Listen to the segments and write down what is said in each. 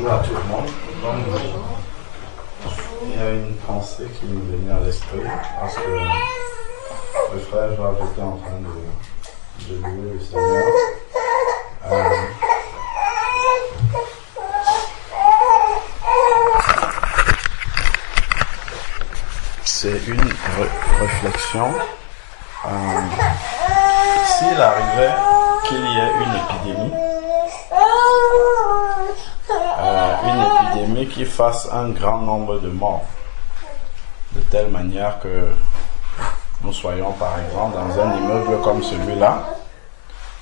Bonjour à tout le monde. Donc, il y a une pensée qui m'est venue à l'esprit parce que le frère Joël était en train de louer le Seigneur. C'est une réflexion. S'il arrivait qu'il y ait une épidémie qui fasse un grand nombre de morts, de telle manière que nous soyons par exemple dans un immeuble comme celui-là,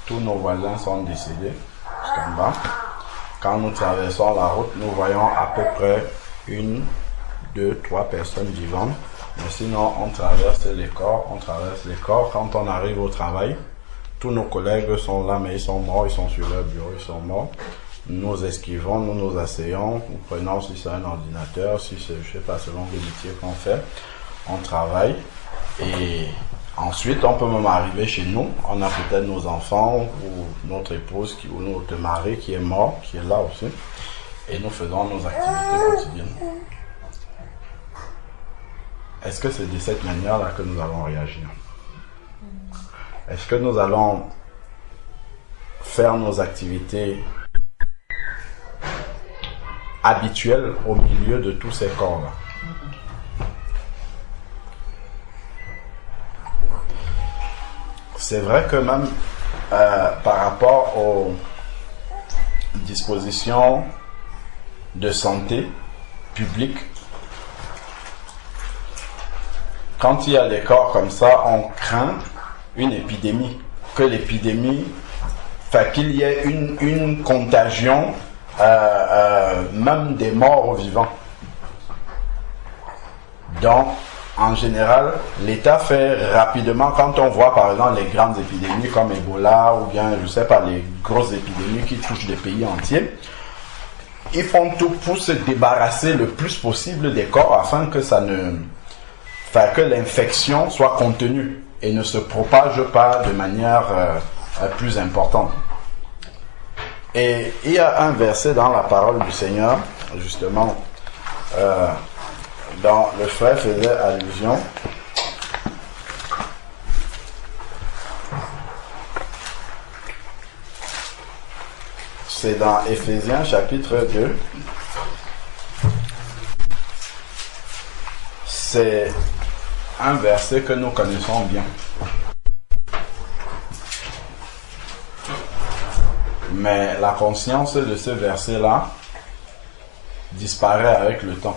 tous nos voisins sont décédés, jusqu'en bas. Quand nous traversons la route, nous voyons à peu près 1, 2, 3 personnes vivantes. Mais sinon, on traverse les corps. Quand on arrive au travail, tous nos collègues sont là, mais ils sont morts, ils sont sur leur bureau, ils sont morts. Nous esquivons, nous nous asseyons, nous prenons si c'est un ordinateur, si c'est, je sais pas, selon le métier qu'on fait, on travaille. Et ensuite, on peut même arriver chez nous, on a peut-être nos enfants ou notre épouse ou notre mari qui est mort, qui est là aussi. Et nous faisons nos activités quotidiennes. Est-ce que c'est de cette manière-là que nous allons réagir? Est-ce que nous allons faire nos activités habituelles au milieu de tous ces corps-là? C'est vrai que même par rapport aux dispositions de santé publique, quand il y a des corps comme ça, on craint une épidémie, que l'épidémie, qu'il y ait une contagion, même des morts aux vivants. Donc, en général, l'État fait rapidement, quand on voit par exemple les grandes épidémies comme Ebola ou bien, je ne sais pas, les grosses épidémies qui touchent des pays entiers, ils font tout pour se débarrasser le plus possible des corps afin que que l'infection soit contenue et ne se propage pas de manière plus importante. Et il y a un verset dans la parole du Seigneur, justement, dont le frère faisait allusion. C'est dans Éphésiens chapitre 2. C'est un verset que nous connaissons bien. Mais la conscience de ce verset-là disparaît avec le temps.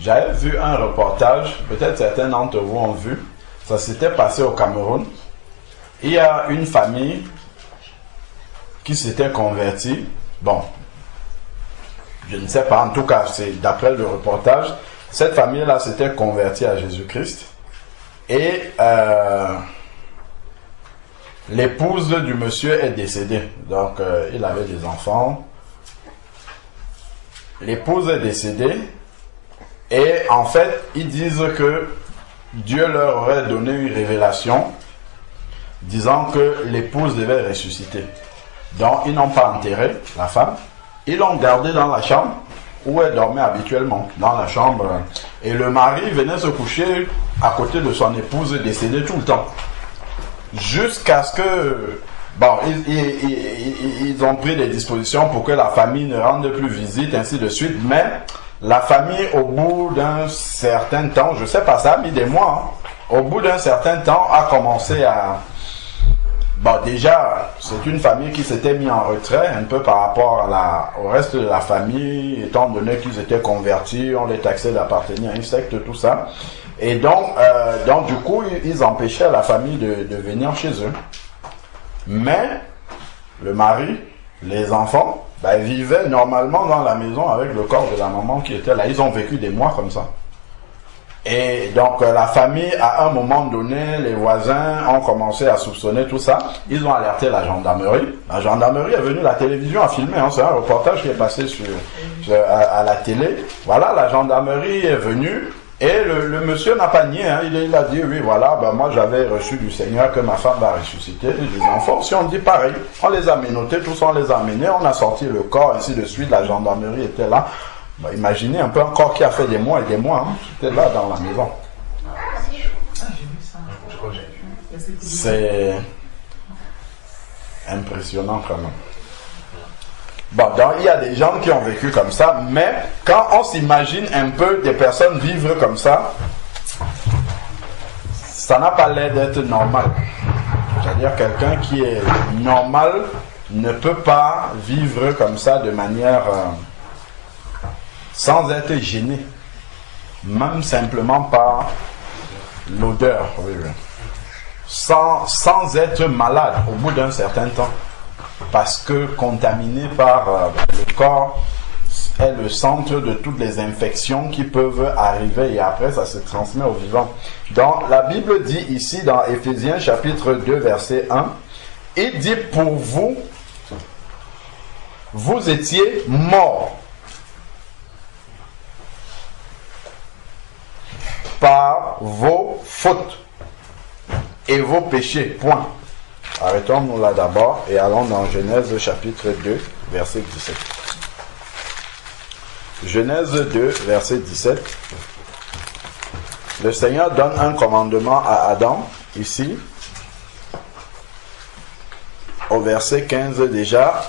J'avais vu un reportage, peut-être certains d'entre vous ont vu, ça s'était passé au Cameroun. Il y a une famille qui s'était convertie. Bon, je ne sais pas, en tout cas, c'est d'après le reportage, cette famille-là s'était convertie à Jésus-Christ. Et l'épouse du monsieur est décédée. Donc, il avait des enfants. L'épouse est décédée. Et en fait, ils disent que Dieu leur aurait donné une révélation disant que l'épouse devait ressusciter. Donc, ils n'ont pas enterré la femme. Ils l'ont gardée dans la chambre où elle dormait habituellement, dans la chambre. Et le mari venait se coucher à côté de son épouse décédée tout le temps. Jusqu'à ce que... Bon, ils ont pris des dispositions pour que la famille ne rende plus visite, ainsi de suite. Mais la famille, au bout d'un certain temps, je ne sais pas, ça a mis des mois, au bout d'un certain temps, a commencé à... Bon, déjà, c'est une famille qui s'était mise en retrait un peu par rapport au reste de la famille, étant donné qu'ils étaient convertis, on les taxait d'appartenir à une secte, tout ça. Et donc du coup, ils empêchaient la famille de venir chez eux. Mais le mari, les enfants, vivaient normalement dans la maison avec le corps de la maman qui était là. Ils ont vécu des mois comme ça. Et donc la famille, à un moment donné, les voisins ont commencé à soupçonner tout ça. Ils ont alerté la gendarmerie. La gendarmerie est venue, la télévision a filmé, c'est un reportage qui est passé à la télé. Voilà, la gendarmerie est venue Et le monsieur n'a pas nié, hein. Il a dit, oui, voilà, ben moi j'avais reçu du Seigneur que ma femme va ressusciter. Les enfants, si on dit pareil, on les a menottés, tous on les a amenés, on a sorti le corps, ainsi de suite, la gendarmerie était là. Ben, imaginez un peu un corps qui a fait des mois et des mois, hein. C'était là dans la maison. C'est impressionnant vraiment. Bon, donc il y a des gens qui ont vécu comme ça, mais quand on s'imagine un peu des personnes vivre comme ça n'a pas l'air d'être normal. C'est-à-dire quelqu'un qui est normal ne peut pas vivre comme ça de manière sans être gêné, même simplement par l'odeur, oui, oui. Sans être malade au bout d'un certain temps. Parce que contaminé par le corps est le centre de toutes les infections qui peuvent arriver et après ça se transmet au vivant. Donc la Bible dit ici dans Éphésiens chapitre 2 verset 1, il dit pour vous, vous étiez morts par vos fautes et vos péchés, point. Arrêtons-nous là d'abord et allons dans Genèse chapitre 2, verset 17. Genèse 2, verset 17. Le Seigneur donne un commandement à Adam, ici, au verset 15 déjà.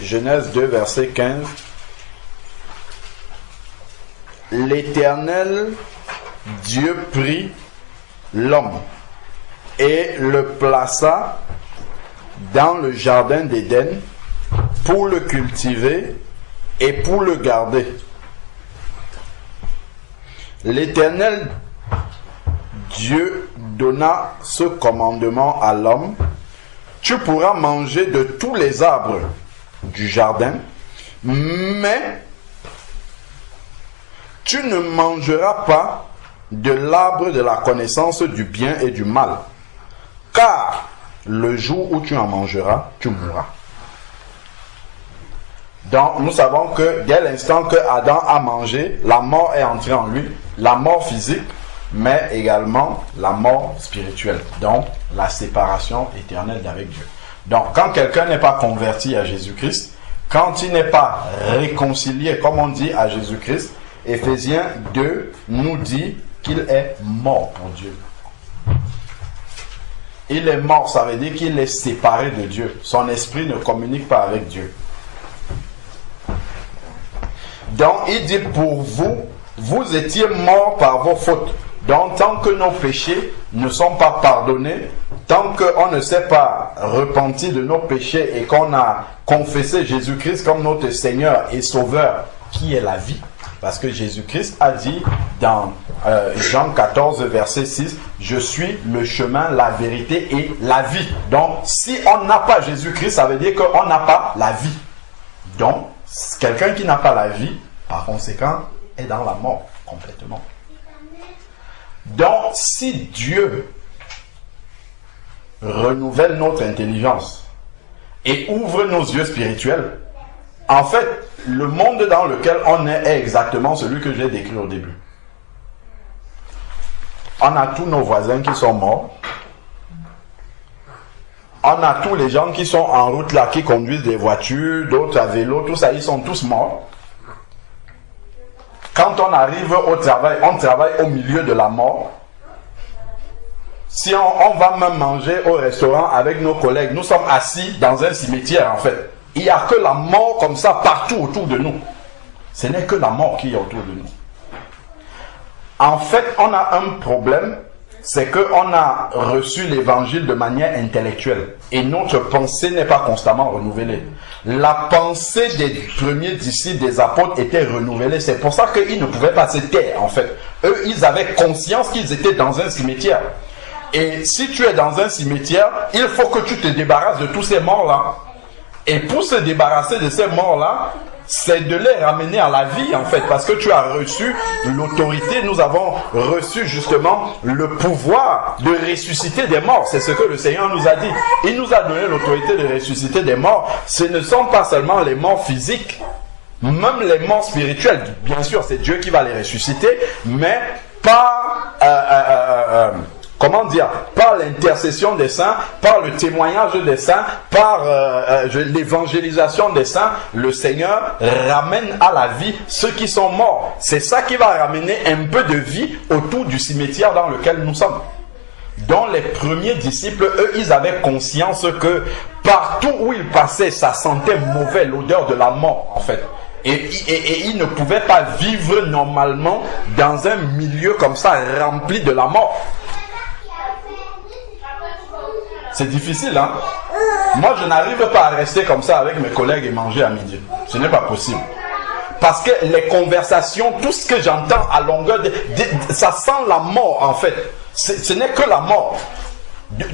Genèse 2, verset 15. L'Éternel Dieu prit l'homme et le plaça dans le jardin d'Éden pour le cultiver et pour le garder. L'Éternel Dieu donna ce commandement à l'homme: tu pourras manger de tous les arbres du jardin, mais tu ne mangeras pas de l'arbre de la connaissance du bien et du mal, car le jour où tu en mangeras, tu mourras. Donc nous savons que dès l'instant que Adam a mangé, la mort est entrée en lui, la mort physique, mais également la mort spirituelle, donc la séparation éternelle d'avec Dieu. Donc quand quelqu'un n'est pas converti à Jésus-Christ, quand il n'est pas réconcilié, comme on dit, à Jésus-Christ, Éphésiens 2 nous dit qu'il est mort pour Dieu. Il est mort, ça veut dire qu'il est séparé de Dieu. Son esprit ne communique pas avec Dieu. Donc il dit pour vous, vous étiez morts par vos fautes. Donc tant que nos péchés ne sont pas pardonnés, tant qu'on ne s'est pas repenti de nos péchés et qu'on a confessé Jésus-Christ comme notre Seigneur et Sauveur, qui est la vie, parce que Jésus-Christ a dit dans Jean 14, verset 6, « Je suis le chemin, la vérité et la vie. » Donc, si on n'a pas Jésus-Christ, ça veut dire qu'on n'a pas la vie. Donc, quelqu'un qui n'a pas la vie, par conséquent, est dans la mort complètement. Donc, si Dieu renouvelle notre intelligence et ouvre nos yeux spirituels, en fait, le monde dans lequel on est exactement celui que j'ai décrit au début. On a tous nos voisins qui sont morts. On a tous les gens qui sont en route là, qui conduisent des voitures, d'autres à vélo, tout ça, ils sont tous morts. Quand on arrive au travail, on travaille au milieu de la mort. Si on va même manger au restaurant avec nos collègues, nous sommes assis dans un cimetière en fait. Il n'y a que la mort comme ça partout autour de nous. Ce n'est que la mort qui est autour de nous. En fait, on a un problème, c'est qu'on a reçu l'évangile de manière intellectuelle. Et notre pensée n'est pas constamment renouvelée. La pensée des premiers disciples, des apôtres, était renouvelée. C'est pour ça qu'ils ne pouvaient pas se taire, en fait. Eux, ils avaient conscience qu'ils étaient dans un cimetière. Et si tu es dans un cimetière, il faut que tu te débarrasses de tous ces morts-là. Et pour se débarrasser de ces morts-là, c'est de les ramener à la vie en fait, parce que tu as reçu l'autorité, nous avons reçu justement le pouvoir de ressusciter des morts. C'est ce que le Seigneur nous a dit. Il nous a donné l'autorité de ressusciter des morts. Ce ne sont pas seulement les morts physiques, même les morts spirituelles. Bien sûr, c'est Dieu qui va les ressusciter, mais par comment dire, par l'intercession des saints, par le témoignage des saints, par l'évangélisation des saints, le Seigneur ramène à la vie ceux qui sont morts. C'est ça qui va ramener un peu de vie autour du cimetière dans lequel nous sommes. Donc les premiers disciples, eux, ils avaient conscience que partout où ils passaient, ça sentait mauvais, l'odeur de la mort, en fait. Et ils ne pouvaient pas vivre normalement dans un milieu comme ça, rempli de la mort. C'est difficile, hein? Moi, je n'arrive pas à rester comme ça avec mes collègues et manger à midi. Ce n'est pas possible. Parce que les conversations, tout ce que j'entends à longueur ça sent la mort, en fait. Ce n'est que la mort.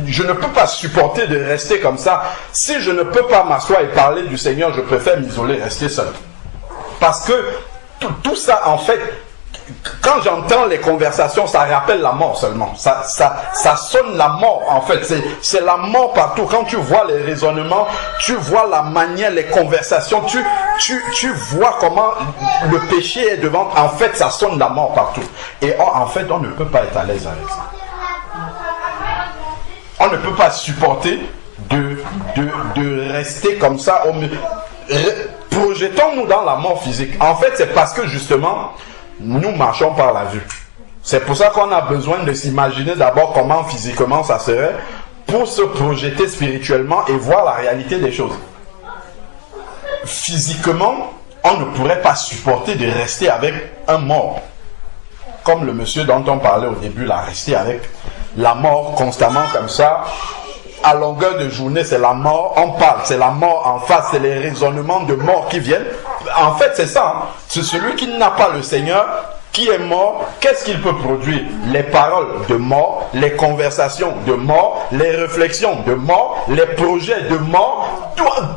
Je ne peux pas supporter de rester comme ça. Si je ne peux pas m'asseoir et parler du Seigneur, je préfère m'isoler, rester seul. Parce que tout ça, en fait, quand j'entends les conversations, ça rappelle la mort seulement. Ça sonne la mort, en fait. C'est la mort partout. Quand tu vois les raisonnements, tu vois la manière, les conversations, tu vois comment le péché est devant. En fait, ça sonne la mort partout. Et en fait, on ne peut pas être à l'aise avec ça. On ne peut pas supporter de rester comme ça. Projetons-nous dans la mort physique. En fait, c'est parce que justement, nous marchons par la vue. C'est pour ça qu'on a besoin de s'imaginer d'abord comment physiquement ça serait pour se projeter spirituellement et voir la réalité des choses. Physiquement, on ne pourrait pas supporter de rester avec un mort. Comme le monsieur dont on parlait au début, là, rester avec la mort constamment comme ça. À longueur de journée, c'est la mort, on parle, c'est la mort en face, c'est les raisonnements de mort qui viennent. En fait, c'est ça, hein. C'est celui qui n'a pas le Seigneur, qui est mort, qu'est-ce qu'il peut produire? Les paroles de mort, les conversations de mort, les réflexions de mort, les projets de mort,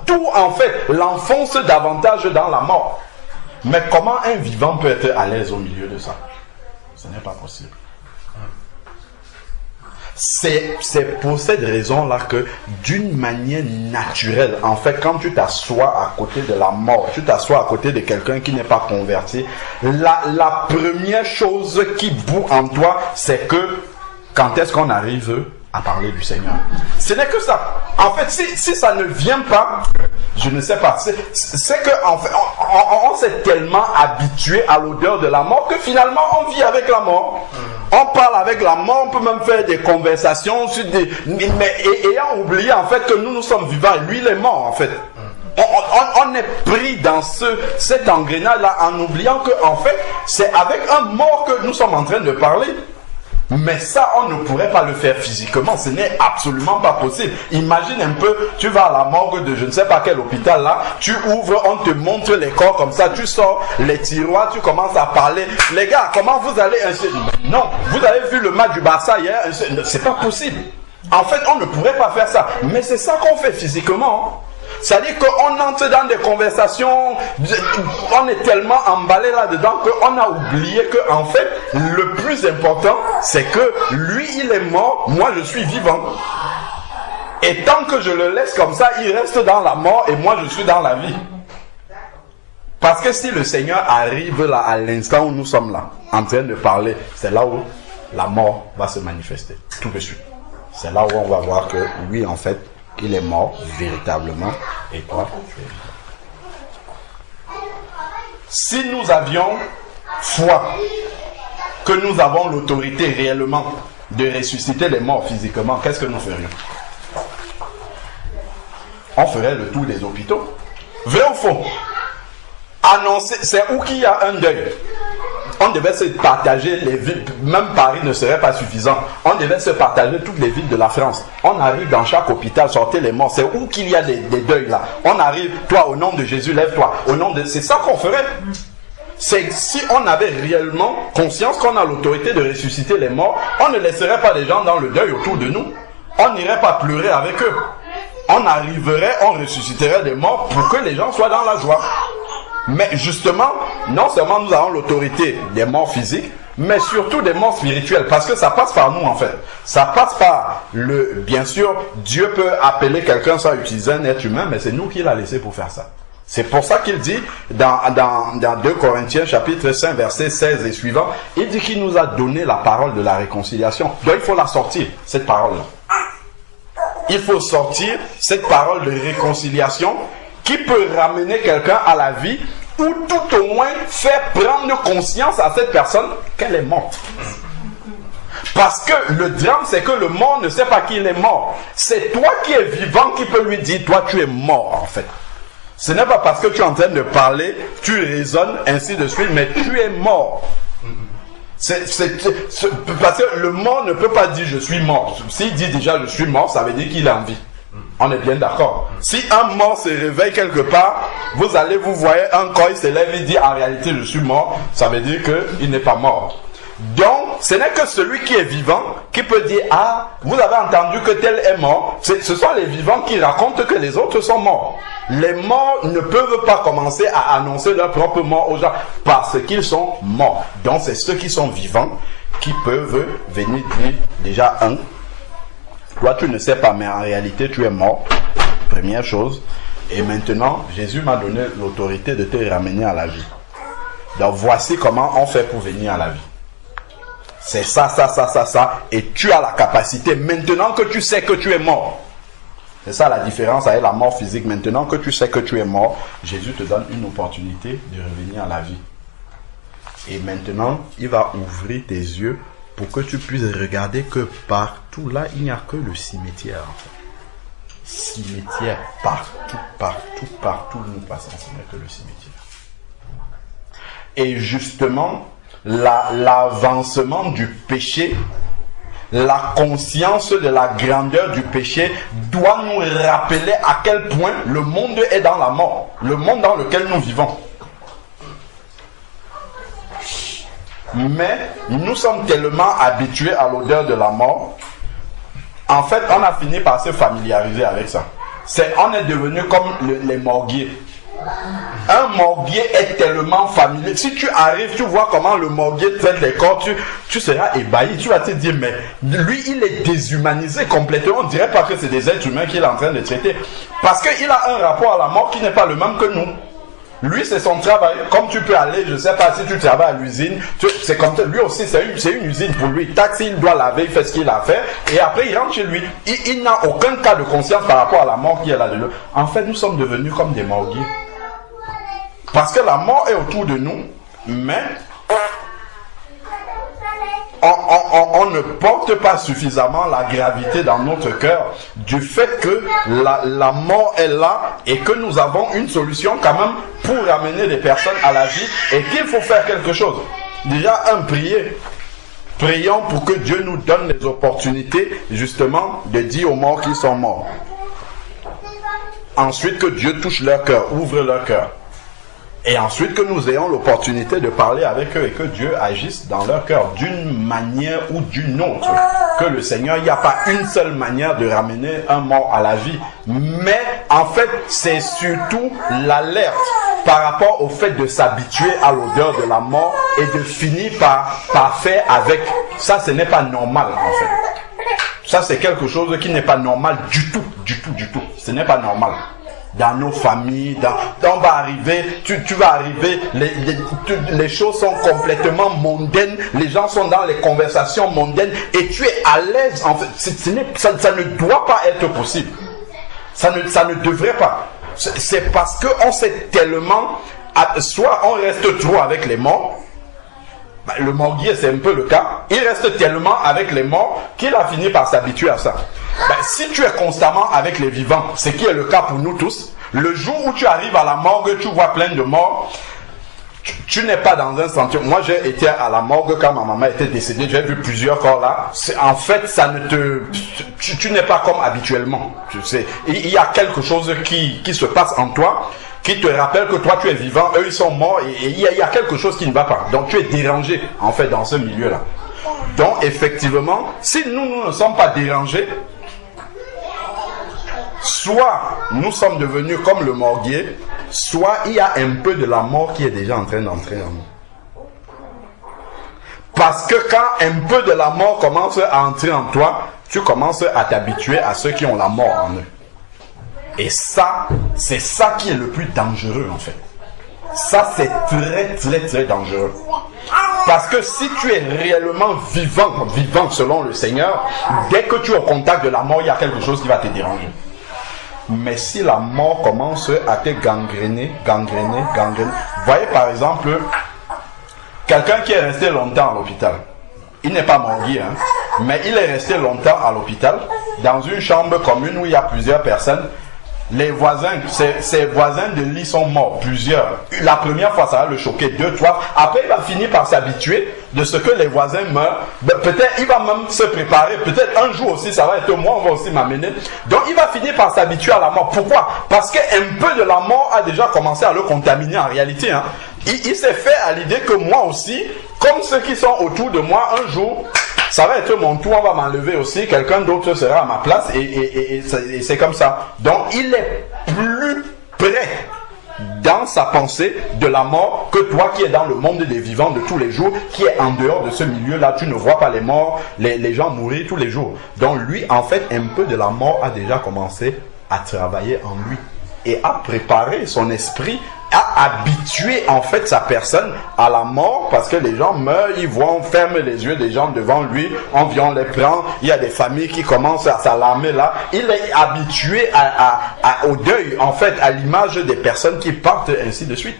tout en fait l'enfonce davantage dans la mort. Mais comment un vivant peut être à l'aise au milieu de ça? Ce n'est pas possible. C'est pour cette raison-là que, d'une manière naturelle, en fait, quand tu t'assois à côté de la mort, tu t'assois à côté de quelqu'un qui n'est pas converti, la première chose qui bout en toi, c'est que, quand est-ce qu'on arrive à parler du Seigneur? Ce n'est que ça. En fait, si ça ne vient pas, je ne sais pas. C'est que en fait, on s'est tellement habitué à l'odeur de la mort que finalement on vit avec la mort. On parle avec la mort, on peut même faire des conversations sur mais ayant oublié en fait que nous sommes vivants et lui il est mort en fait. On est pris dans cet engrenage-là en oubliant que en fait c'est avec un mort que nous sommes en train de parler. Mais ça, on ne pourrait pas le faire physiquement. Ce n'est absolument pas possible. Imagine un peu, tu vas à la morgue de je ne sais pas quel hôpital là, tu ouvres, on te montre les corps comme ça, tu sors les tiroirs, tu commences à parler. Les gars, comment vous allez... Non, vous avez vu le match du Barça hier, c'est pas possible. En fait, on ne pourrait pas faire ça. Mais c'est ça qu'on fait physiquement. C'est-à-dire qu'on entre dans des conversations, on est tellement emballé là-dedans qu'on a oublié qu'en fait, le plus important, c'est que lui, il est mort, moi, je suis vivant. Et tant que je le laisse comme ça, il reste dans la mort et moi, je suis dans la vie. Parce que si le Seigneur arrive là, à l'instant où nous sommes là, en train de parler, c'est là où la mort va se manifester, tout de suite. C'est là où on va voir que, oui, en fait, il est mort véritablement et toi. Si nous avions foi que nous avons l'autorité réellement de ressusciter les morts physiquement, qu'est-ce que nous ferions? On ferait le tour des hôpitaux. Vrai ou faux? Annoncer, c'est où qu'il y a un deuil. On devait se partager les villes, même Paris ne serait pas suffisant. On devait se partager toutes les villes de la France. On arrive dans chaque hôpital, sortez les morts. C'est où qu'il y a des deuils là. On arrive, toi au nom de Jésus, lève-toi. Au nom de... C'est ça qu'on ferait. C'est si on avait réellement conscience qu'on a l'autorité de ressusciter les morts, on ne laisserait pas les gens dans le deuil autour de nous. On n'irait pas pleurer avec eux. On arriverait, on ressusciterait des morts pour que les gens soient dans la joie. Mais justement, non seulement nous avons l'autorité des morts physiques, mais surtout des morts spirituelles, parce que ça passe par nous en fait. Ça passe par bien sûr, Dieu peut appeler quelqu'un sans utiliser un être humain, mais c'est nous qui l'a laissé pour faire ça. C'est pour ça qu'il dit dans 2 Corinthiens chapitre 5 verset 16 et suivant, il dit qu'il nous a donné la parole de la réconciliation. Donc il faut la sortir, cette parole-là. Il faut sortir cette parole de réconciliation qui peut ramener quelqu'un à la vie ou tout au moins faire prendre conscience à cette personne qu'elle est morte. Parce que le drame, c'est que le mort ne sait pas qu'il est mort. C'est toi qui es vivant qui peut lui dire, toi tu es mort en fait. Ce n'est pas parce que tu es en train de parler, tu raisonnes, ainsi de suite, mais tu es mort. Parce que le mort ne peut pas dire je suis mort. S'il dit déjà je suis mort, ça veut dire qu'il est en vie. On est bien d'accord. Si un mort se réveille quelque part, vous allez vous voyez un corps, il se lève et dit en réalité je suis mort, ça veut dire qu'il n'est pas mort. Donc, ce n'est que celui qui est vivant qui peut dire « Ah, vous avez entendu que tel est mort ». Ce sont les vivants qui racontent que les autres sont morts. Les morts ne peuvent pas commencer à annoncer leur propre mort aux gens parce qu'ils sont morts. Donc, c'est ceux qui sont vivants qui peuvent venir dire déjà toi tu ne sais pas, mais en réalité tu es mort. Première chose. Et maintenant, Jésus m'a donné l'autorité de te ramener à la vie. Donc, voici comment on fait pour venir à la vie. C'est ça, et tu as la capacité, maintenant que tu sais que tu es mort. C'est ça la différence avec la mort physique. Maintenant que tu sais que tu es mort, Jésus te donne une opportunité de revenir à la vie. Et maintenant, il va ouvrir tes yeux pour que tu puisses regarder que partout là, il n'y a que le cimetière. Cimetière, partout où nous passons, ce n'est que le cimetière. Et justement, l'avancement du péché, la conscience de la grandeur du péché doit nous rappeler à quel point le monde est dans la mort, le monde dans lequel nous vivons. Mais nous sommes tellement habitués à l'odeur de la mort, en fait on a fini par se familiariser avec ça. On est devenu comme les morguiers. Un morguier est tellement familier. Si tu arrives, tu vois comment le morguier traite les corps, tu seras ébahi. Tu vas te dire, mais lui, il est déshumanisé complètement. On ne dirait pas que c'est des êtres humains qu'il est en train de traiter. Parce qu'il a un rapport à la mort qui n'est pas le même que nous. Lui, c'est son travail. Comme tu peux aller, je ne sais pas si tu travailles à l'usine, c'est comme ça. Lui aussi, c'est une usine pour lui. Taxi, il doit laver, il fait ce qu'il a à faire. Et après, il rentre chez lui. Il n'a aucun cas de conscience par rapport à la mort qui est là-dedans. En fait, nous sommes devenus comme des morguiers. Parce que la mort est autour de nous, mais on ne porte pas suffisamment la gravité dans notre cœur du fait que la mort est là et que nous avons une solution quand même pour ramener les personnes à la vie et qu'il faut faire quelque chose. Déjà, prier. Prions pour que Dieu nous donne les opportunités justement de dire aux morts qu'ils sont morts. Ensuite, que Dieu touche leur cœur, ouvre leur cœur. Et ensuite que nous ayons l'opportunité de parler avec eux et que Dieu agisse dans leur cœur d'une manière ou d'une autre. Que le Seigneur, il n'y a pas une seule manière de ramener un mort à la vie. Mais en fait, c'est surtout l'alerte par rapport au fait de s'habituer à l'odeur de la mort et de finir par faire avec. Ça, ce n'est pas normal en fait. Ça, c'est quelque chose qui n'est pas normal du tout. Ce n'est pas normal. Dans nos familles, on va arriver, tu vas arriver, les choses sont complètement mondaines, les gens sont dans les conversations mondaines et tu es à l'aise. En fait, ça ne doit pas être possible. Ça ne devrait pas. C'est parce qu'on s'est tellement, soit on reste trop avec les morts. Le morguier, c'est un peu le cas. Il reste tellement avec les morts qu'il a fini par s'habituer à ça. Si tu es constamment avec les vivants, ce qui est le cas pour nous tous, le jour où tu arrives à la morgue, tu vois plein de morts, tu n'es pas dans un sentiment. Moi, j'ai été à la morgue quand ma maman était décédée, j'ai vu plusieurs corps là. En fait, tu n'es pas comme habituellement. Tu sais, il y a quelque chose qui se passe en toi, qui te rappelle que toi tu es vivant, eux ils sont morts, et il y a quelque chose qui ne va pas. Donc tu es dérangé en fait dans ce milieu-là. Donc effectivement, si nous ne sommes pas dérangés, soit nous sommes devenus comme le morguier, soit il y a un peu de la mort qui est déjà en train d'entrer en nous. Parce que quand un peu de la mort commence à entrer en toi, tu commences à t'habituer à ceux qui ont la mort en eux. Et ça, c'est ça qui est le plus dangereux en fait. Ça, c'est très, très, très dangereux. Parce que si tu es réellement vivant selon le Seigneur, dès que tu es au contact de la mort, il y a quelque chose qui va te déranger. Mais si la mort commence à te gangréner, voyez par exemple, quelqu'un qui est resté longtemps à l'hôpital, il n'est pas morgué, hein, mais il est resté longtemps à l'hôpital, dans une chambre commune où il y a plusieurs personnes. Les voisins, ses voisins de lit sont morts, plusieurs. La première fois, ça va le choquer, 2, 3. Après, il va finir par s'habituer de ce que les voisins meurent. Peut-être, il va même se préparer. Peut-être un jour aussi, ça va être moi, on va aussi m'amener. Donc, il va finir par s'habituer à la mort. Pourquoi? Parce qu'un peu de la mort a déjà commencé à le contaminer en réalité. Hein. Il s'est fait à l'idée que moi aussi, comme ceux qui sont autour de moi, un jour, ça va être mon tour, on va m'enlever aussi, quelqu'un d'autre sera à ma place et c'est comme ça. Donc il est plus près dans sa pensée de la mort que toi qui es dans le monde des vivants de tous les jours, qui est en dehors de ce milieu-là. Tu ne vois pas les morts, les gens mourir tous les jours. Donc lui, en fait, un peu de la mort a déjà commencé à travailler en lui et à préparer son esprit, à habituer en fait sa personne à la mort, parce que les gens meurent, ils voient, on ferme les yeux des gens devant lui, on vient, on les prend, il y a des familles qui commencent à s'alarmer là. Il est habitué au deuil, en fait, à l'image des personnes qui partent ainsi de suite.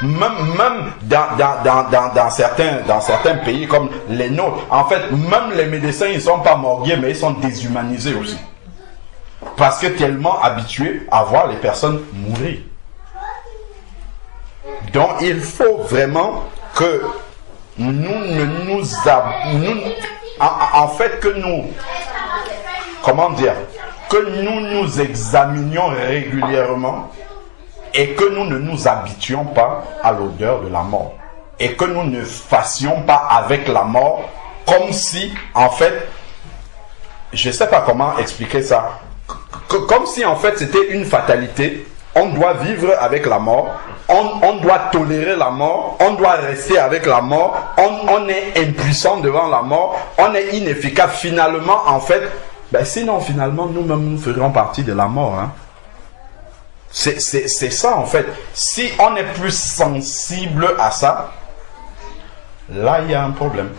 Même dans certains pays comme les nôtres, en fait, même les médecins, ils ne sont pas morgués, mais ils sont déshumanisés aussi. Parce que tellement habitués à voir les personnes mourir. Donc il faut vraiment que que nous nous examinions régulièrement et que nous ne nous habituions pas à l'odeur de la mort. Et que nous ne fassions pas avec la mort comme si, en fait, je ne sais pas comment expliquer ça, comme si en fait c'était une fatalité. On doit vivre avec la mort, on doit tolérer la mort, on doit rester avec la mort, on est impuissant devant la mort, on est inefficace. Finalement, en fait, sinon finalement nous-mêmes nous ferons partie de la mort. Hein. C'est ça en fait. Si on est plus sensible à ça, là il y a un problème.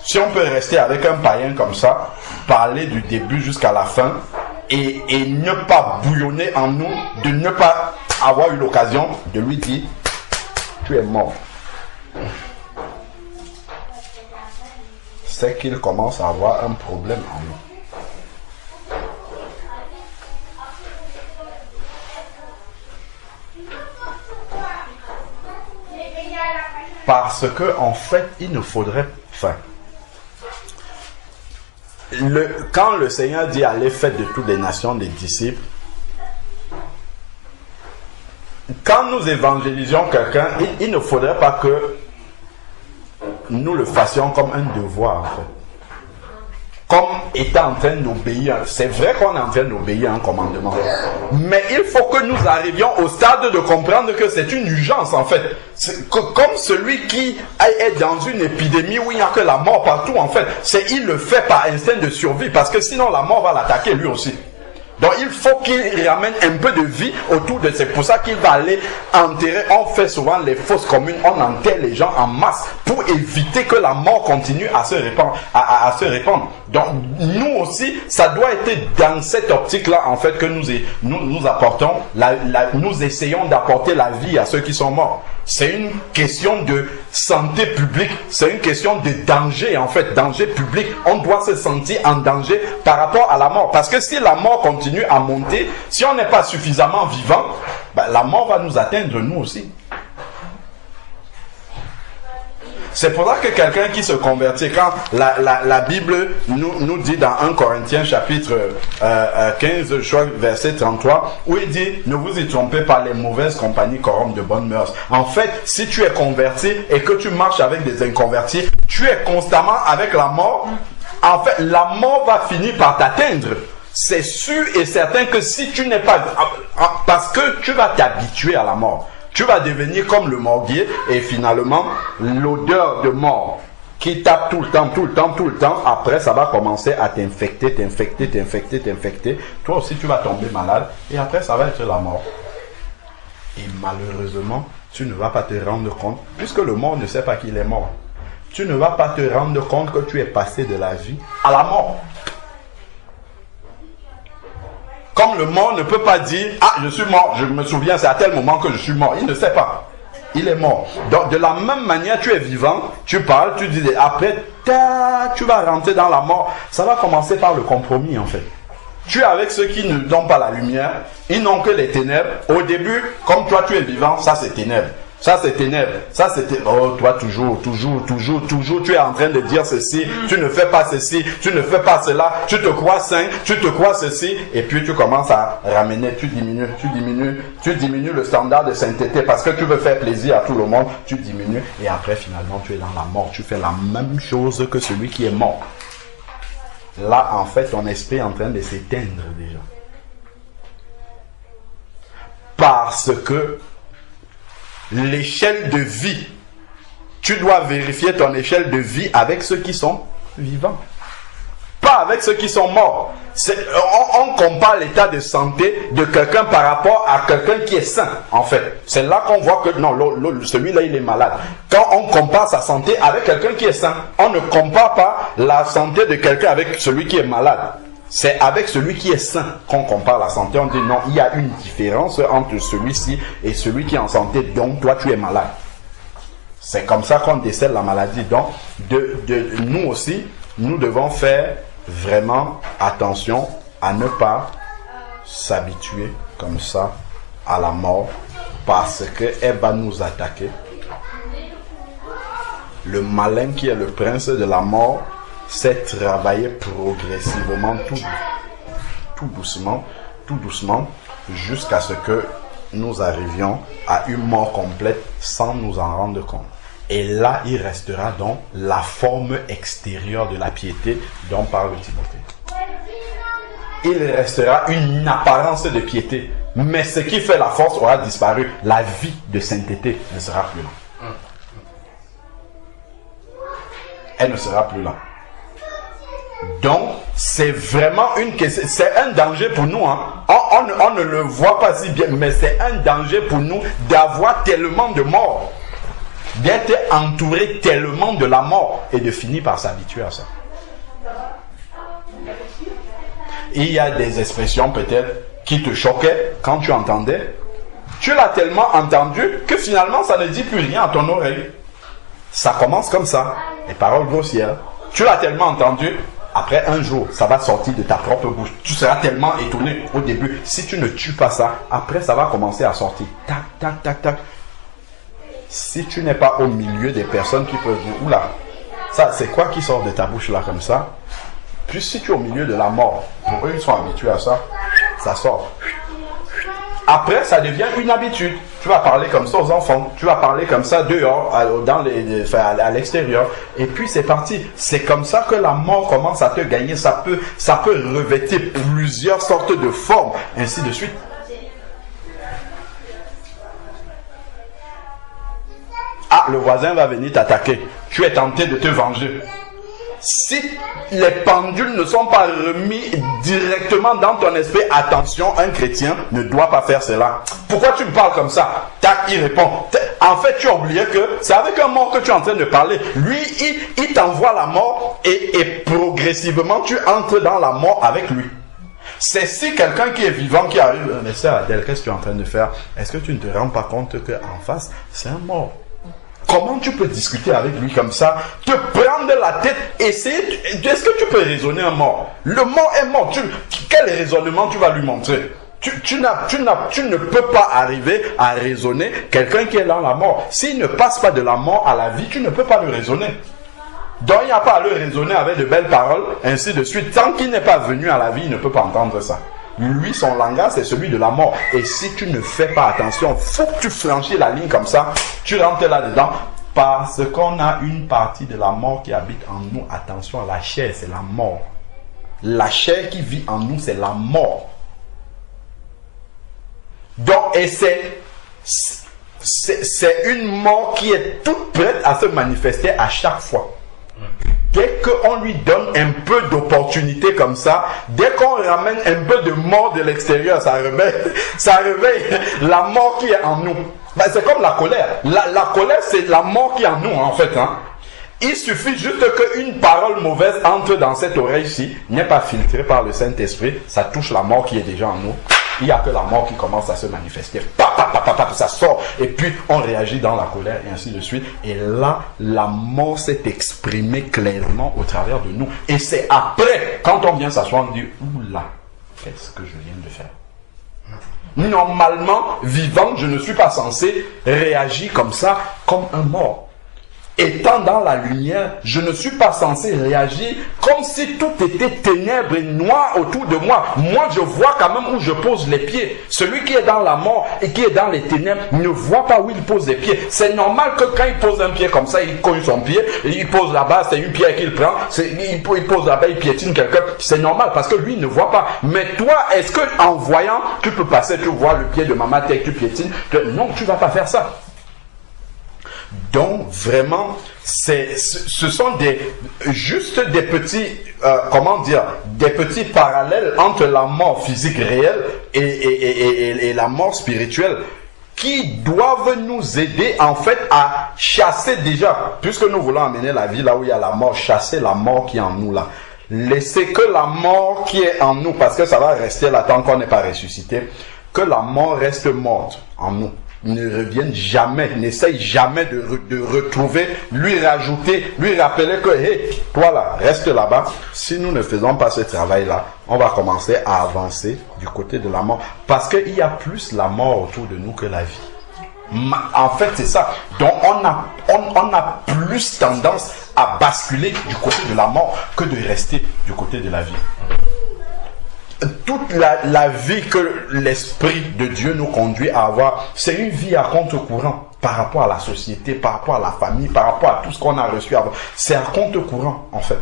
Si on peut rester avec un païen comme ça, parler du début jusqu'à la fin, et ne pas bouillonner en nous, de ne pas avoir eu l'occasion de lui dire tu es mort, c'est qu'il commence à avoir un problème en nous. Parce que en fait il ne faudrait quand le Seigneur dit allez faites de toutes les nations des disciples, quand nous évangélisions quelqu'un, il ne faudrait pas que nous le fassions comme un devoir en fait. Comme étant en train d'obéir. C'est vrai qu'on est en train d'obéir à un commandement. Mais il faut que nous arrivions au stade de comprendre que c'est une urgence en fait. Comme celui qui est dans une épidémie où il n'y a que la mort partout en fait. Il le fait par instinct de survie parce que sinon la mort va l'attaquer lui aussi. Donc il faut qu'il ramène un peu de vie autour de. C'est pour ça qu'il va aller enterrer. On fait souvent les fosses communes. On enterre les gens en masse pour éviter que la mort continue à se répandre. Donc nous aussi, ça doit être dans cette optique-là en fait que nous apportons, nous essayons d'apporter la vie à ceux qui sont morts. C'est une question de santé publique, c'est une question de danger en fait, danger public. On doit se sentir en danger par rapport à la mort. Parce que si la mort continue à monter, si on n'est pas suffisamment vivant, la mort va nous atteindre nous aussi. C'est pour ça que quelqu'un qui se convertit, quand la Bible nous dit dans 1 Corinthiens chapitre 15, je crois, verset 33, où il dit, ne vous y trompez pas, les mauvaises compagnies corrompent de bonnes mœurs. En fait, si tu es converti et que tu marches avec des inconvertis, tu es constamment avec la mort. En fait, la mort va finir par t'atteindre. C'est sûr et certain que si tu n'es pas... Parce que tu vas t'habituer à la mort. Tu vas devenir comme le morguier et finalement, l'odeur de mort qui tape tout le temps, après ça va commencer à t'infecter. Toi aussi tu vas tomber malade et après ça va être la mort. Et malheureusement, tu ne vas pas te rendre compte, puisque le mort ne sait pas qu'il est mort. Tu ne vas pas te rendre compte que tu es passé de la vie à la mort. Comme le mort ne peut pas dire « Ah, je suis mort, je me souviens, c'est à tel moment que je suis mort. » Il ne sait pas. Il est mort. Donc, de la même manière, tu es vivant, tu parles, tu dis, après, tu vas rentrer dans la mort. Ça va commencer par le compromis, en fait. Tu es avec ceux qui ne donnent pas la lumière, ils n'ont que les ténèbres. Au début, comme toi, tu es vivant, ça c'est ténèbres. Ça c'est ténèbres, ça c'était... Oh, toi toujours, tu es en train de dire ceci, tu ne fais pas ceci, tu ne fais pas cela, tu te crois saint, tu te crois ceci, et puis tu commences à ramener, tu diminues le standard de sainteté parce que tu veux faire plaisir à tout le monde, tu diminues, et après finalement tu es dans la mort, tu fais la même chose que celui qui est mort. Là, en fait, ton esprit est en train de s'éteindre déjà. Parce que l'échelle de vie, tu dois vérifier ton échelle de vie avec ceux qui sont vivants, pas avec ceux qui sont morts. On compare l'état de santé de quelqu'un par rapport à quelqu'un qui est sain, en fait. C'est là qu'on voit que non, celui-là il est malade. Quand on compare sa santé avec quelqu'un qui est sain, on ne compare pas la santé de quelqu'un avec celui qui est malade. C'est avec celui qui est sain qu'on compare la santé. On dit non, il y a une différence entre celui-ci et celui qui est en santé, donc toi tu es malade. C'est comme ça qu'on décèle la maladie. Donc, nous aussi, nous devons faire vraiment attention à ne pas s'habituer comme ça à la mort parce qu'elle va nous attaquer. Le malin qui est le prince de la mort c'est travailler progressivement, tout doucement, jusqu'à ce que nous arrivions à une mort complète sans nous en rendre compte. Et là, il restera donc la forme extérieure de la piété dont parle Timothée. Il restera une apparence de piété, mais ce qui fait la force aura disparu. La vie de sainteté ne sera plus là. Elle ne sera plus là. Donc, c'est vraiment c'est un danger pour nous. Hein. On ne le voit pas si bien, mais c'est un danger pour nous d'avoir tellement de morts, d'être entouré tellement de la mort et de finir par s'habituer à ça. Il y a des expressions peut-être qui te choquaient quand tu entendais. Tu l'as tellement entendu que finalement ça ne dit plus rien à ton oreille. Ça commence comme ça, les paroles grossières. Tu l'as tellement entendu. Après un jour, ça va sortir de ta propre bouche. Tu seras tellement étonné au début. Si tu ne tues pas ça, après ça va commencer à sortir. Tac, tac, tac, tac. Si tu n'es pas au milieu des personnes qui peuvent dire, oula, ça c'est quoi qui sort de ta bouche là comme ça? Puis si tu es au milieu de la mort, pour eux ils sont habitués à ça, ça sort. Après, ça devient une habitude. Tu vas parler comme ça aux enfants. Tu vas parler comme ça dehors, à l'extérieur. Et puis, c'est parti. C'est comme ça que la mort commence à te gagner. Ça peut revêtir plusieurs sortes de formes, ainsi de suite. Ah, le voisin va venir t'attaquer. Tu es tenté de te venger. Si les pendules ne sont pas remis directement dans ton esprit, attention, un chrétien ne doit pas faire cela. Pourquoi tu me parles comme ça? Tac, il répond. En fait, tu as oublié que c'est avec un mort que tu es en train de parler. Lui, il t'envoie la mort et progressivement, tu entres dans la mort avec lui. C'est si quelqu'un qui est vivant qui arrive, mais sœur Adèle, qu'est-ce que tu es en train de faire? Est-ce que tu ne te rends pas compte qu'en face, c'est un mort? Comment tu peux discuter avec lui comme ça, te prendre la tête, essayer, est-ce que tu peux raisonner un mort? Le mort est mort, quel raisonnement tu vas lui montrer? Tu ne peux pas arriver à raisonner quelqu'un qui est dans la mort. S'il ne passe pas de la mort à la vie, tu ne peux pas le raisonner. Donc il n'y a pas à le raisonner avec de belles paroles, ainsi de suite. Tant qu'il n'est pas venu à la vie, il ne peut pas entendre ça. Lui, son langage, c'est celui de la mort. Et si tu ne fais pas attention, faut que tu franchis la ligne comme ça, tu rentres là-dedans, parce qu'on a une partie de la mort qui habite en nous. Attention, la chair, c'est la mort. La chair qui vit en nous, c'est la mort. Donc, et c'est une mort qui est toute prête à se manifester à chaque fois. dès qu'on lui donne un peu d'opportunité comme ça, dès qu'on ramène un peu de mort de l'extérieur, ça réveille la mort qui est en nous. Ben, c'est comme la colère. La colère, c'est la mort qui est en nous, en fait. Hein. Il suffit juste qu'une parole mauvaise entre dans cette oreille-ci, n'est pas filtrée par le Saint-Esprit, ça touche la mort qui est déjà en nous. Il n'y a que la mort qui commence à se manifester. Ça sort. Et puis, on réagit dans la colère et ainsi de suite. Et là, la mort s'est exprimée clairement au travers de nous. Et c'est après, quand on vient s'asseoir, on dit, oula, qu'est-ce que je viens de faire? Normalement, vivant, je ne suis pas censé réagir comme ça, comme un mort. Étant dans la lumière, je ne suis pas censé réagir comme si tout était ténèbres et noir autour de moi. Moi, je vois quand même où je pose les pieds. Celui qui est dans la mort et qui est dans les ténèbres ne voit pas où il pose les pieds. C'est normal que quand il pose un pied comme ça, il cogne son pied, et il pose là-bas, c'est une pierre qu'il prend, il pose là-bas, il piétine quelqu'un. C'est normal parce que lui, il ne voit pas. Mais toi, est-ce que en voyant, tu peux passer, tu vois le pied de maman, tu piétines? Non, tu ne vas pas faire ça. Donc, vraiment, ce sont juste des petits, des petits parallèles entre la mort physique réelle et la mort spirituelle qui doivent nous aider, en fait, à chasser déjà, puisque nous voulons amener la vie là où il y a la mort, chasser la mort qui est en nous là. Laisser que la mort qui est en nous, parce que ça va rester là tant qu'on n'est pas ressuscité, que la mort reste morte en nous. Ne revienne jamais, n'essaye jamais de retrouver, lui rajouter, lui rappeler que, hey, toi là, reste là-bas. Si nous ne faisons pas ce travail-là, on va commencer à avancer du côté de la mort. Parce qu'il y a plus la mort autour de nous que la vie. En fait, c'est ça. Donc, on a plus tendance à basculer du côté de la mort que de rester du côté de la vie. Toute la vie que l'Esprit de Dieu nous conduit à avoir, c'est une vie à contre-courant par rapport à la société, par rapport à la famille, par rapport à tout ce qu'on a reçu avant. C'est à contre-courant, en fait.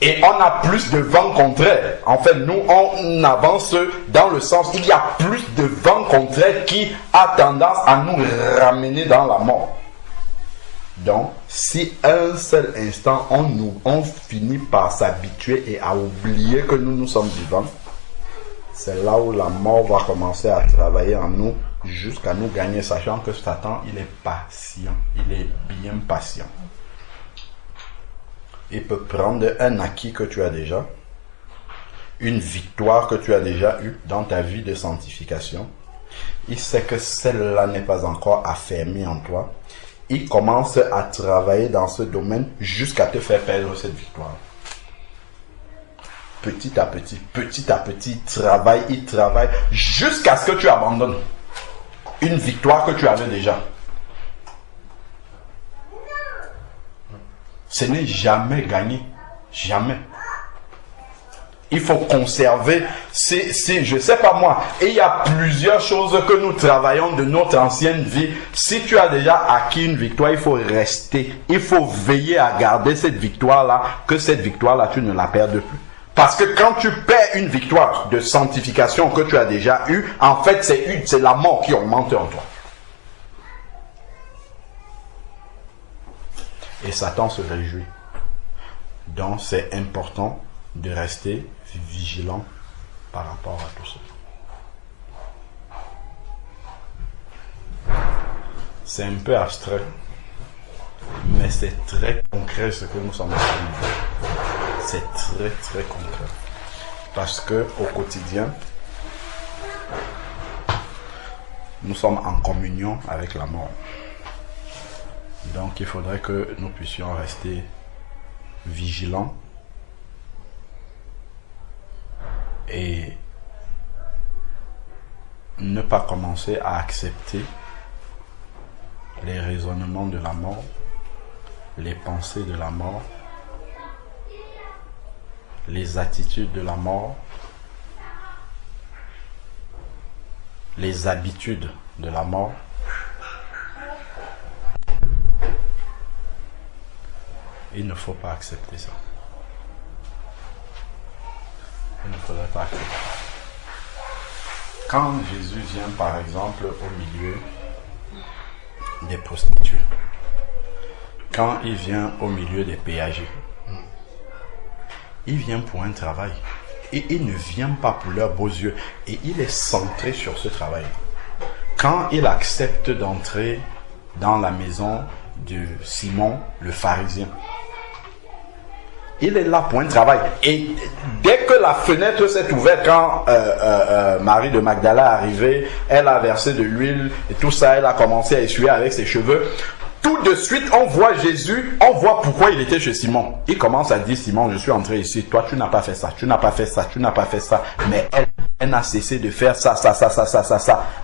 Et on a plus de vent contraire. En fait, nous, on avance dans le sens, il y a plus de vent contraire qui a tendance à nous ramener dans la mort. Donc, si un seul instant, on finit par s'habituer et à oublier que nous sommes vivants, c'est là où la mort va commencer à travailler en nous jusqu'à nous gagner, sachant que Satan, il est patient, il est bien patient. Il peut prendre un acquis que tu as déjà, une victoire que tu as déjà eue dans ta vie de sanctification. Il sait que celle-là n'est pas encore affermie en toi. Il commence à travailler dans ce domaine jusqu'à te faire perdre cette victoire. Petit à petit, il travaille jusqu'à ce que tu abandonnes une victoire que tu avais déjà. Ce n'est jamais gagné. Jamais. Il faut conserver, je ne sais pas moi, et il y a plusieurs choses que nous travaillons de notre ancienne vie. Si tu as déjà acquis une victoire, il faut rester, il faut veiller à garder cette victoire-là, que cette victoire-là, tu ne la perdes plus. Parce que quand tu perds une victoire de sanctification que tu as déjà eue, en fait, c'est la mort qui augmente en toi. Et Satan se réjouit. Donc, c'est important de rester vigilant par rapport à tout ça. C'est un peu abstrait, mais c'est très concret ce que nous sommes en train de faire. C'est très très concret. Parce que au quotidien, nous sommes en communion avec la mort. Donc il faudrait que nous puissions rester vigilants et ne pas commencer à accepter les raisonnements de la mort, les pensées de la mort, les attitudes de la mort, les habitudes de la mort. Il ne faut pas accepter ça. Il ne faudrait pas accepter. Quand Jésus vient, par exemple, au milieu des prostituées, quand il vient au milieu des péagers, il vient pour un travail. Et il ne vient pas pour leurs beaux yeux. Et il est centré sur ce travail. Quand il accepte d'entrer dans la maison de Simon le pharisien, il est là pour un travail. Et dès que la fenêtre s'est ouverte, quand Marie de Magdala est arrivée, elle a versé de l'huile et tout ça, elle a commencé à essuyer avec ses cheveux. Tout de suite, on voit Jésus, on voit pourquoi il était chez Simon. Il commence à dire, Simon, je suis entré ici, toi tu n'as pas fait ça, tu n'as pas fait ça, tu n'as pas fait ça. Mais elle n'a cessé de faire ça.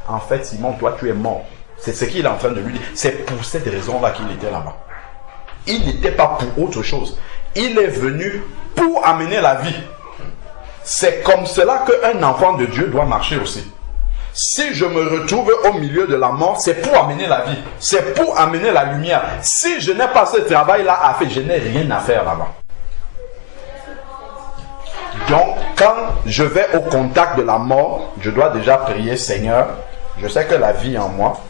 En fait, Simon, toi tu es mort. C'est ce qu'il est en train de lui dire. C'est pour cette raison-là qu'il était là-bas. Il n'était pas pour autre chose. Il est venu pour amener la vie. C'est comme cela qu'un enfant de Dieu doit marcher aussi. Si je me retrouve au milieu de la mort, c'est pour amener la vie. C'est pour amener la lumière. Si je n'ai pas ce travail-là à faire, je n'ai rien à faire là-bas. Donc, quand je vais au contact de la mort, je dois déjà prier, Seigneur, je sais que la vie est en moi.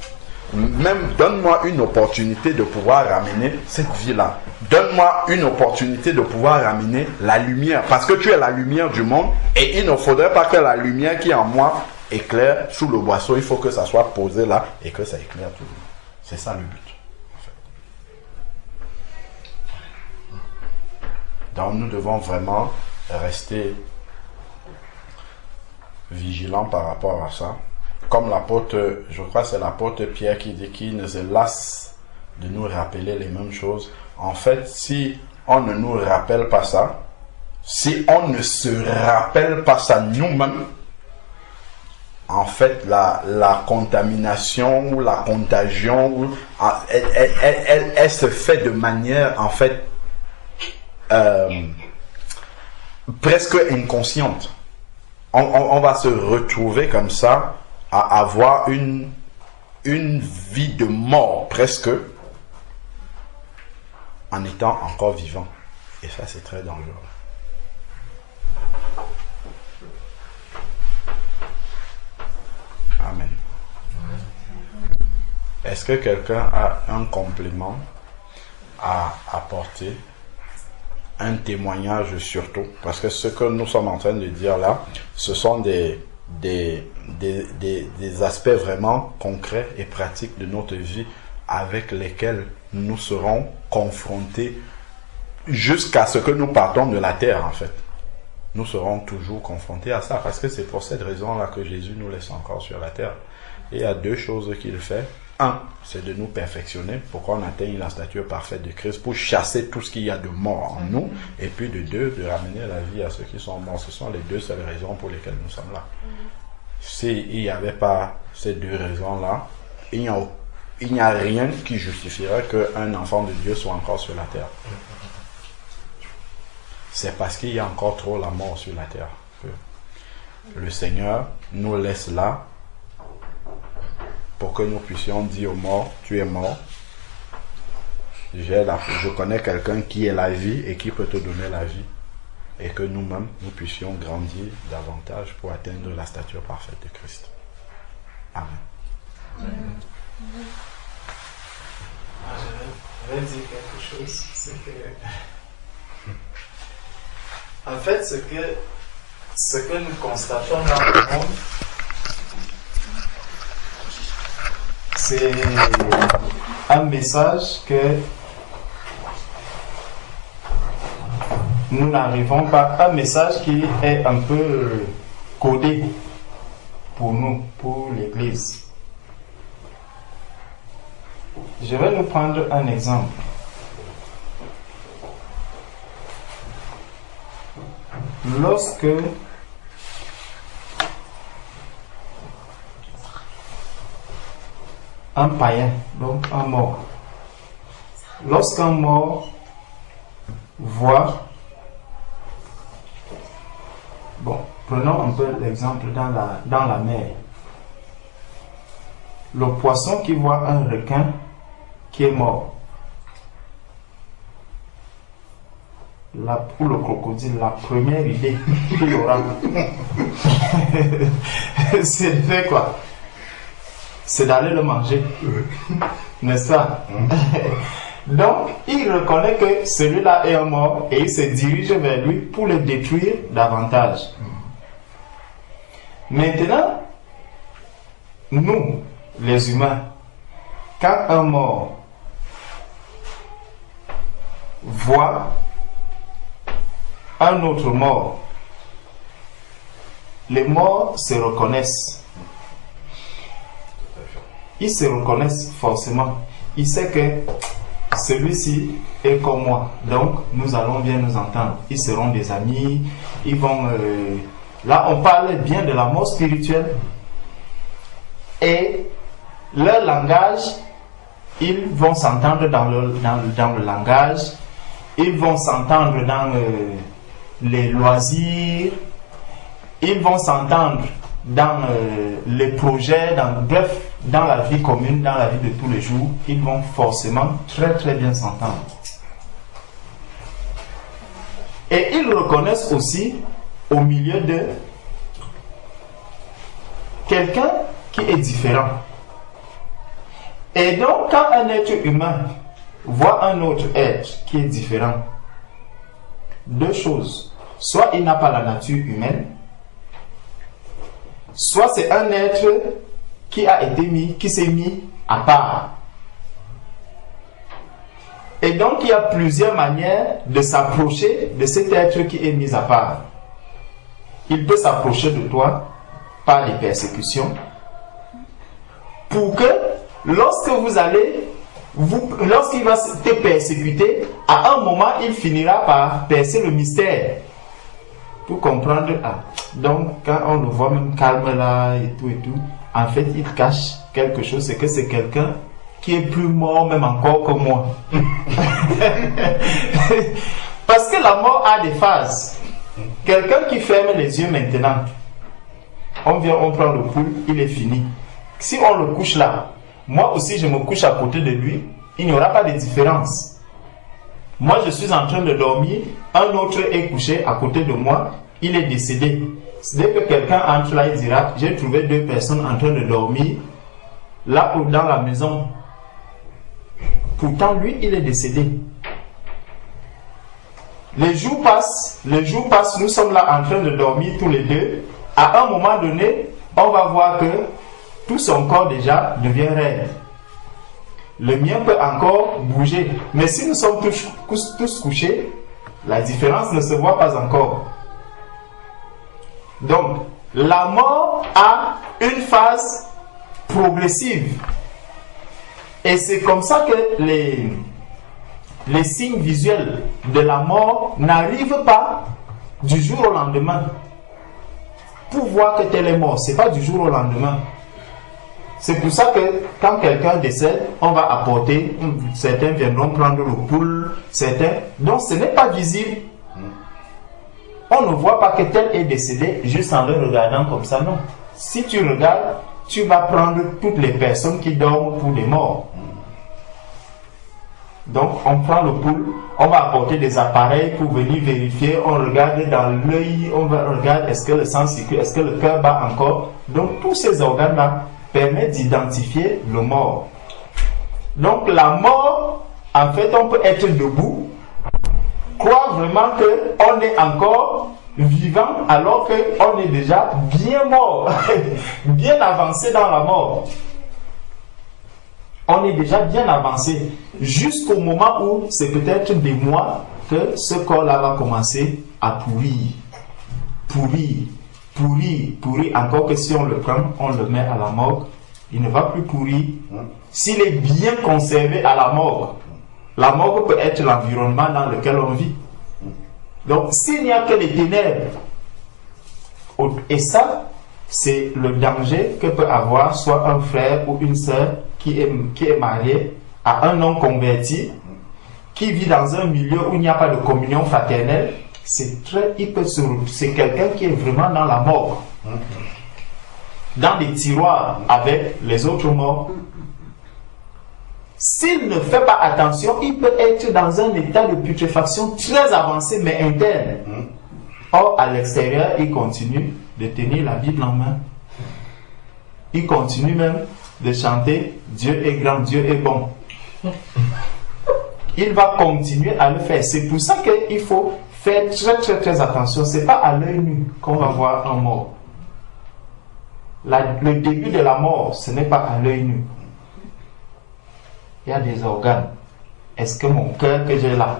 Même donne-moi une opportunité de pouvoir ramener cette vie-là. Donne-moi une opportunité de pouvoir ramener la lumière. Parce que tu es la lumière du monde et il ne faudrait pas que la lumière qui est en moi éclaire sous le boisseau. Il faut que ça soit posé là et que ça éclaire tout le monde. C'est ça le but. Donc nous devons vraiment rester vigilants par rapport à ça. Comme l'apôtre, je crois que c'est l'apôtre Pierre qui dit qu'il ne se lasse de nous rappeler les mêmes choses. En fait, si on ne nous rappelle pas ça, si on ne se rappelle pas ça nous-mêmes, en fait, la contamination ou la contagion, elle se fait de manière, en fait, presque inconsciente. On va se retrouver comme ça, à avoir une vie de mort presque en étant encore vivant. Et ça, c'est très dangereux. Amen. Est-ce que quelqu'un a un complément à apporter? Un témoignage surtout? Parce que ce que nous sommes en train de dire là, ce sont des aspects vraiment concrets et pratiques de notre vie avec lesquels nous serons confrontés jusqu'à ce que nous partons de la terre en fait. Nous serons toujours confrontés à ça parce que c'est pour cette raison-là que Jésus nous laisse encore sur la terre. Et il y a deux choses qu'il fait. Un, c'est de nous perfectionner pour qu'on atteigne la stature parfaite de Christ, pour chasser tout ce qu'il y a de mort en nous. Et puis de deux, de ramener la vie à ceux qui sont morts. Ce sont les deux seules raisons pour lesquelles nous sommes là. S'il n'y avait pas ces deux raisons-là, il n'y a rien qui justifierait qu'un enfant de Dieu soit encore sur la terre. C'est parce qu'il y a encore trop la mort sur la terre que le Seigneur nous laisse là pour que nous puissions dire aux morts, tu es mort. Je connais quelqu'un qui est la vie et qui peut te donner la vie. Et que nous-mêmes, nous puissions grandir davantage pour atteindre la stature parfaite de Christ. Amen. Je vais dire quelque chose. C'est que... En fait, ce que nous constatons dans le monde, c'est un message que nous n'arrivons pas, un message qui est un peu codé pour nous, pour l'Église. Je vais nous prendre un exemple. Lorsque un païen, donc un mort, lorsqu'un mort voit, bon, prenons un peu l'exemple dans la mer. Le poisson qui voit un requin qui est mort, pour le crocodile, la première idée qu'il aura, c'est de faire quoi? C'est d'aller le manger, n'est-ce pas? Donc, il reconnaît que celui-là est un mort et il se dirige vers lui pour le détruire davantage. Maintenant, nous, les humains, quand un mort voit un autre mort, les morts se reconnaissent. Ils se reconnaissent forcément. Il sait que celui-ci est comme moi, donc nous allons bien nous entendre. Ils seront des amis, ils vont... Là, on parle bien de la mort spirituelle. Et leur langage, ils vont s'entendre dans le langage, ils vont s'entendre dans les loisirs, ils vont s'entendre dans les projets, bref, dans la vie commune, dans la vie de tous les jours, ils vont forcément très très bien s'entendre. Et ils reconnaissent aussi au milieu de quelqu'un qui est différent. Et donc, quand un être humain voit un autre être qui est différent, deux choses. Soit il n'a pas la nature humaine, soit c'est un être qui s'est mis à part. Et donc, il y a plusieurs manières de s'approcher de cet être qui est mis à part. Il peut s'approcher de toi par les persécutions, pour que lorsqu'il va te persécuter, à un moment, il finira par percer le mystère. Pour comprendre, donc quand on le voit même calme là et tout, en fait, il cache quelque chose, c'est que c'est quelqu'un qui est plus mort même encore que moi. Parce que la mort a des phases. Quelqu'un qui ferme les yeux maintenant, on vient, on prend le pouls, il est fini. Si on le couche là, moi aussi je me couche à côté de lui, il n'y aura pas de différence. Moi je suis en train de dormir, un autre est couché à côté de moi, il est décédé. Dès que quelqu'un entre là, il dira, j'ai trouvé deux personnes en train de dormir, là ou dans la maison. Pourtant lui, il est décédé. Les jours passent, nous sommes là en train de dormir tous les deux. À un moment donné, on va voir que tout son corps déjà devient raide. Le mien peut encore bouger. Mais si nous sommes tous couchés, la différence ne se voit pas encore. Donc, la mort a une phase progressive. Et c'est comme ça que les signes visuels de la mort n'arrivent pas du jour au lendemain. Pour voir que tel est mort, ce n'est pas du jour au lendemain. C'est pour ça que quand quelqu'un décède, on va apporter, certains viendront prendre le pouls, certains... Donc ce n'est pas visible. On ne voit pas que tel est décédé juste en le regardant comme ça, non. Si tu regardes, tu vas prendre toutes les personnes qui dorment pour des morts. Donc on prend le pouls, on va apporter des appareils pour venir vérifier, on regarde dans l'œil, on regarde est-ce que le sang circule, est-ce que le cœur bat encore. Donc tous ces organes-là permettent d'identifier le mort. Donc la mort, en fait, on peut être debout, croire vraiment qu'on est encore vivant alors qu'on est déjà bien mort, bien avancé dans la mort. On est déjà bien avancé jusqu'au moment où c'est peut-être des mois que ce corps-là va commencer à pourrir. Encore que si on le prend, on le met à la morgue, il ne va plus pourrir. S'il est bien conservé à la morgue peut être l'environnement dans lequel on vit. Donc s'il n'y a que les ténèbres, et ça, c'est le danger que peut avoir soit un frère ou une sœur qui est marié à un homme converti, qui vit dans un milieu où il n'y a pas de communion fraternelle. C'est quelqu'un qui est vraiment dans la mort, dans des tiroirs avec les autres morts. S'il ne fait pas attention, il peut être dans un état de putréfaction très avancé mais interne. Or, à l'extérieur, il continue de tenir la Bible en main. Il continue même de chanter « Dieu est grand, Dieu est bon ». il va continuer à le faire. C'est pour ça qu'il faut faire très attention. Ce n'est pas à l'œil nu qu'on va voir un mort. Le début de la mort, ce n'est pas à l'œil nu. Il y a des organes. Est-ce que mon cœur que j'ai là,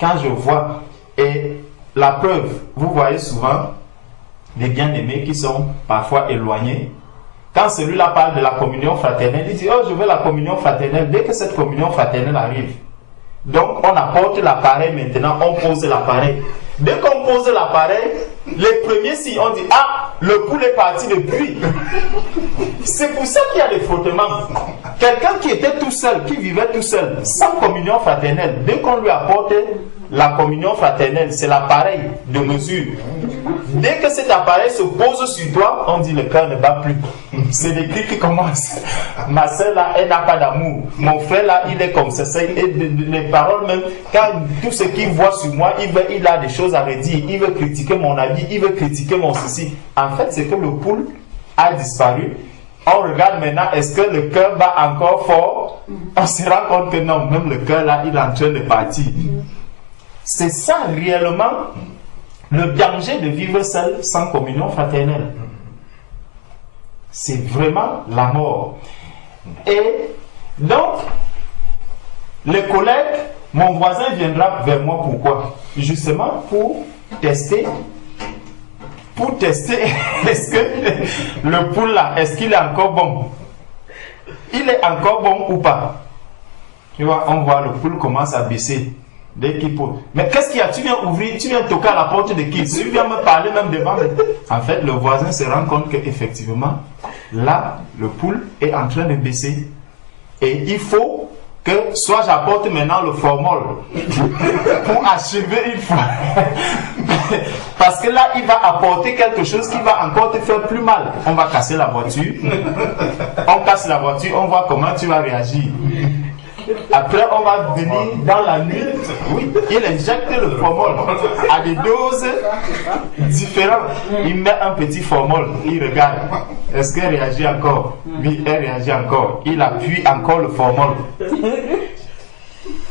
quand je vois, et la preuve, vous voyez souvent des bien-aimés qui sont parfois éloignés. Quand celui-là parle de la communion fraternelle, il dit, oh, je veux la communion fraternelle. Dès que cette communion fraternelle arrive, donc on apporte l'appareil maintenant, on pose l'appareil. Dès qu'on pose l'appareil, les premiers signes, on dit, ah, le pouls est parti depuis. C'est pour ça qu'il y a des frottements. Quelqu'un qui était tout seul, qui vivait tout seul, sans communion fraternelle, dès qu'on lui apporte la communion fraternelle, c'est l'appareil de mesure. Dès que cet appareil se pose sur toi, on dit le cœur ne bat plus. C'est des cris qui commencent. Ma soeur là, elle n'a pas d'amour. Mon frère là, il est comme ça. Et les paroles même, quand tout ce qu'il voit sur moi, il a des choses à redire. Il veut critiquer mon avis, il veut critiquer mon ceci. En fait, c'est que le pouls a disparu. On regarde maintenant, est-ce que le cœur bat encore fort? On se rend compte que non, même le cœur là, il est en train de partir. C'est ça réellement le danger de vivre seul sans communion fraternelle. C'est vraiment la mort. Et donc, les collègues, mon voisin viendra vers moi, pourquoi? Justement pour tester. Pour tester, est-ce que le pouls là, est-ce qu'il est encore bon? Il est encore bon ou pas? Tu vois, on voit le pouls commence à baisser. Dès qu'il pose. Mais qu'est-ce qu'il y a? Tu viens ouvrir, tu viens toquer à la porte de qui? Tu viens me parler même devant. En fait, le voisin se rend compte qu'effectivement, là, le pouls est en train de baisser. Et il faut que soit j'apporte maintenant le formol pour achever une fois. Parce que là, il va apporter quelque chose qui va encore te faire plus mal. On va casser la voiture. On casse la voiture, on voit comment tu vas réagir. Après, on va venir dans la nuit. Oui, il injecte le formol à des doses différentes. Il met un petit formol, il regarde. Est-ce qu'elle réagit encore? Oui, elle réagit encore. Il appuie encore le formol.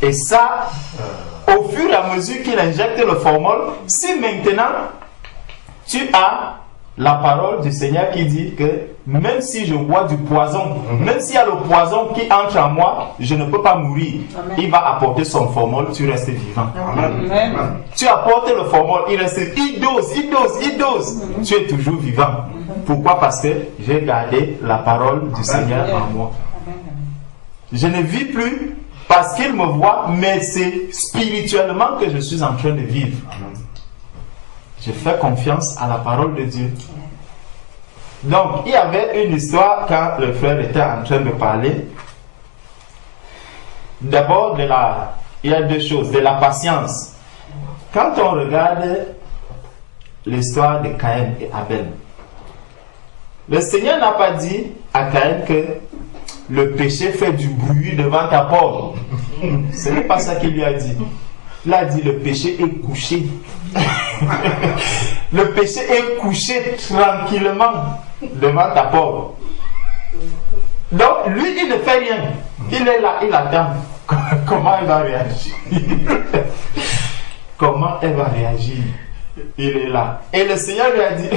Et ça, au fur et à mesure qu'il injecte le formol, si maintenant tu as la parole du Seigneur qui dit que même si je bois du poison, même s'il y a le poison qui entre en moi, je ne peux pas mourir. Amen. Il va apporter son formol, tu restes vivant. Amen. Amen. Tu apportes le formol, il reste, il dose. Tu es toujours vivant. Pourquoi? Parce que j'ai gardé la parole du Seigneur en moi. Je ne vis plus parce qu'il me voit, mais c'est spirituellement que je suis en train de vivre. Je fais confiance à la parole de Dieu. Donc, il y avait une histoire quand le frère était en train de parler. D'abord, il y a deux choses. De la patience. Quand on regarde l'histoire de Caïn et Abel, le Seigneur n'a pas dit à Caïn que le péché fait du bruit devant ta porte. Ce n'est pas ça qu'il lui a dit. Il a dit le péché est couché. Le péché est couché tranquillement devant ta porte. Donc lui, il ne fait rien. Il est là, il attend. Comment il va réagir? Comment elle va réagir? Il est là. Et le Seigneur lui a dit,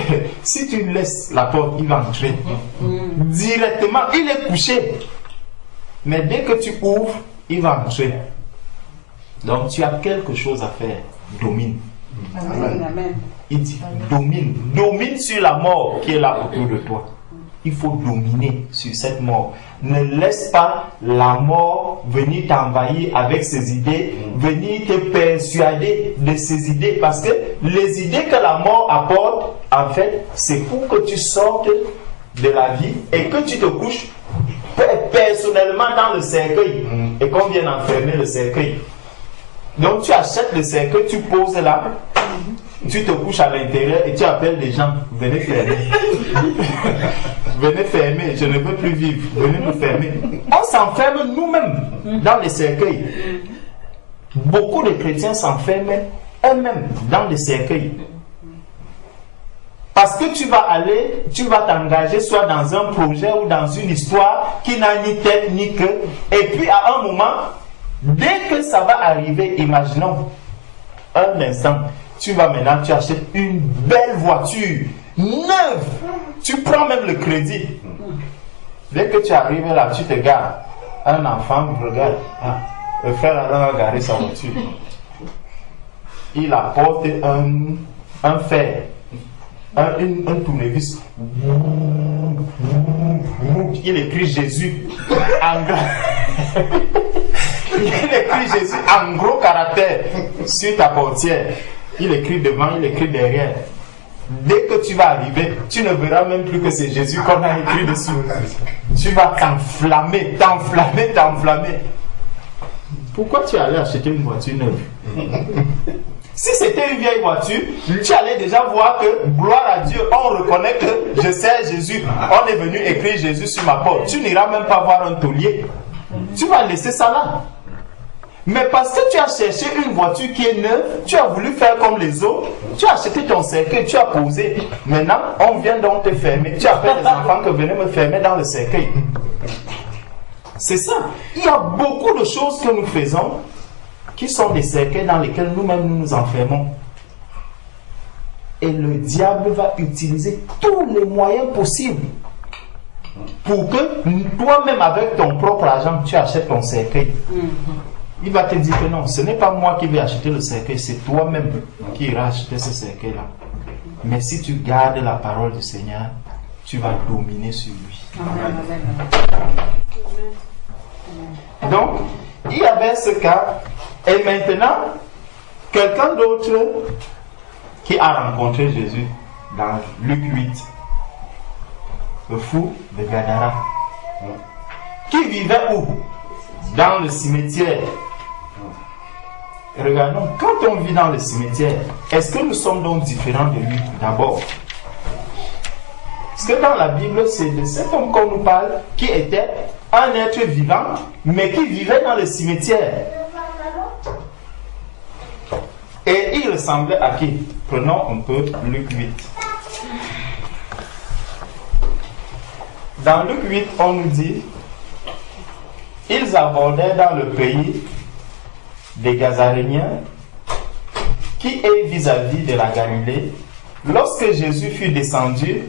si tu laisses la porte, il va entrer. Directement, il est couché. Mais dès que tu ouvres, il va entrer. Donc tu as quelque chose à faire. Domine. Amen. Il dit domine. Domine sur la mort qui est là autour de toi. Il faut dominer sur cette mort. Ne laisse pas la mort venir t'envahir avec ses idées, venir te persuader de ses idées. Parce que les idées que la mort apporte, en fait, c'est pour que tu sortes de la vie et que tu te couches personnellement dans le cercueil et qu'on vienne enfermer le cercueil. Donc tu achètes le cercueil, tu poses là, tu te couches à l'intérieur et tu appelles des gens, venez fermer. Venez fermer, je ne veux plus vivre, venez nous fermer. On s'enferme nous-mêmes dans les cercueils. Beaucoup de chrétiens s'enferment eux-mêmes dans les cercueils. Parce que tu vas t'engager soit dans un projet ou dans une histoire qui n'a ni tête ni queue. Et puis à un moment, Dès que ça va arriver, imaginons un instant, tu vas maintenant, tu achètes une belle voiture, neuve. Tu prends même le crédit. Dès que tu arrives là, tu te gares. Un enfant regarde. Ah, le frère a garé sa voiture. Il apporte un fer, un tournevis. Il écrit Jésus en gros. Il écrit Jésus en gros caractère sur ta portière. Il écrit devant, il écrit derrière. Dès que tu vas arriver, tu ne verras même plus que c'est Jésus qu'on a écrit dessus. Tu vas t'enflammer. Pourquoi tu allais acheter une voiture neuve? Si c'était une vieille voiture, tu allais déjà voir que, gloire à Dieu, on reconnaît que je sais Jésus. On est venu écrire Jésus sur ma porte. Tu n'iras même pas voir un taulier. Tu vas laisser ça là. Mais parce que tu as cherché une voiture qui est neuve, tu as voulu faire comme les autres, tu as acheté ton cercueil, tu as posé. Maintenant, on vient donc te fermer. Tu appelles les enfants que venez me fermer dans le cercueil. C'est ça. Il y a beaucoup de choses que nous faisons qui sont des cercueils dans lesquels nous-mêmes nous enfermons. Et le diable va utiliser tous les moyens possibles pour que toi-même, avec ton propre argent, tu achètes ton cercueil. Il va te dire que non, ce n'est pas moi qui vais acheter le cercueil, c'est toi-même qui iras acheter ce cercueil-là. Mais si tu gardes la parole du Seigneur, tu vas dominer sur lui. Donc, il y avait ce cas. Et maintenant, quelqu'un d'autre qui a rencontré Jésus dans Luc 8, le fou de Gadara, qui vivait où? Dans le cimetière. Regardons, quand on vit dans le cimetière, est-ce que nous sommes donc différents de lui d'abord? Parce que dans la Bible, c'est de cet homme qu'on nous parle qui était un être vivant, mais qui vivait dans le cimetière. Et il ressemblait à qui? Prenons un peu Luc 8. Dans Luc 8, on nous dit: ils abordèrent dans le pays des Gazaréniens, qui est vis-à-vis de la Galilée. Lorsque Jésus fut descendu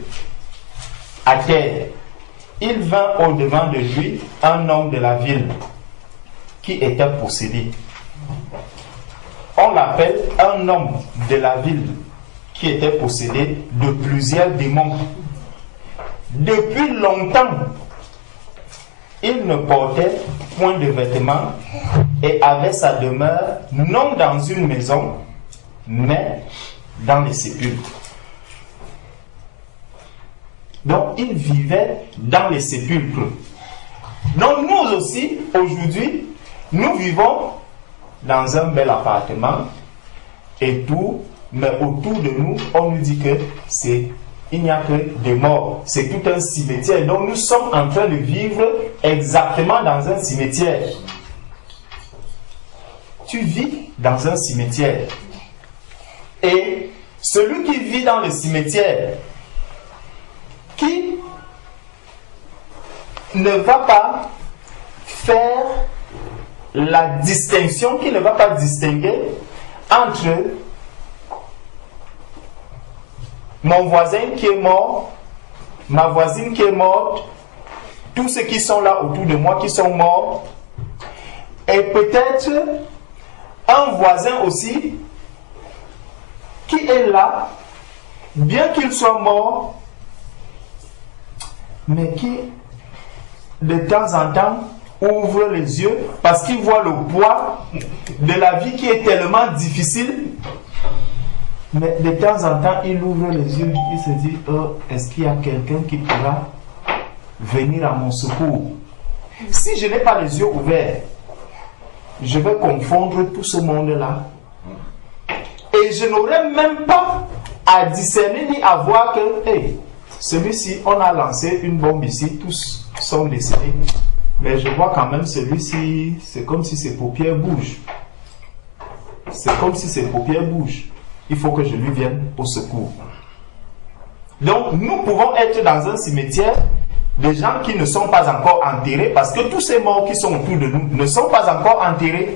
à terre, il vint au-devant de lui un homme de la ville qui était possédé. On l'appelle un homme de la ville qui était possédé de plusieurs démons. Depuis longtemps, il ne portait point de vêtements et avait sa demeure non dans une maison, mais dans les sépulcres. Donc, il vivait dans les sépulcres. Donc, nous aussi, aujourd'hui, nous vivons dans un bel appartement et tout, mais autour de nous, on nous dit que il n'y a que des morts. C'est tout un cimetière. Donc, nous sommes en train de vivre exactement dans un cimetière. Tu vis dans un cimetière. Et celui qui vit dans le cimetière, qui ne va pas faire la distinction, qui ne va pas distinguer entre mon voisin qui est mort, ma voisine qui est morte, tous ceux qui sont là autour de moi qui sont morts, et peut-être un voisin aussi qui est là, bien qu'il soit mort, mais qui de temps en temps ouvre les yeux parce qu'il voit le poids de la vie qui est tellement difficile. Mais de temps en temps, il ouvre les yeux, il se dit: oh, est-ce qu'il y a quelqu'un qui pourra venir à mon secours? Si je n'ai pas les yeux ouverts, je vais confondre tout ce monde-là. Et je n'aurai même pas à discerner ni à voir que, hey, celui-ci, on a lancé une bombe ici, tous sont décédés. Mais je vois quand même celui-ci, c'est comme si ses paupières bougent. C'est comme si ses paupières bougent. Il faut que je lui vienne au secours. Donc, nous pouvons être dans un cimetière des gens qui ne sont pas encore enterrés, parce que tous ces morts qui sont autour de nous ne sont pas encore enterrés.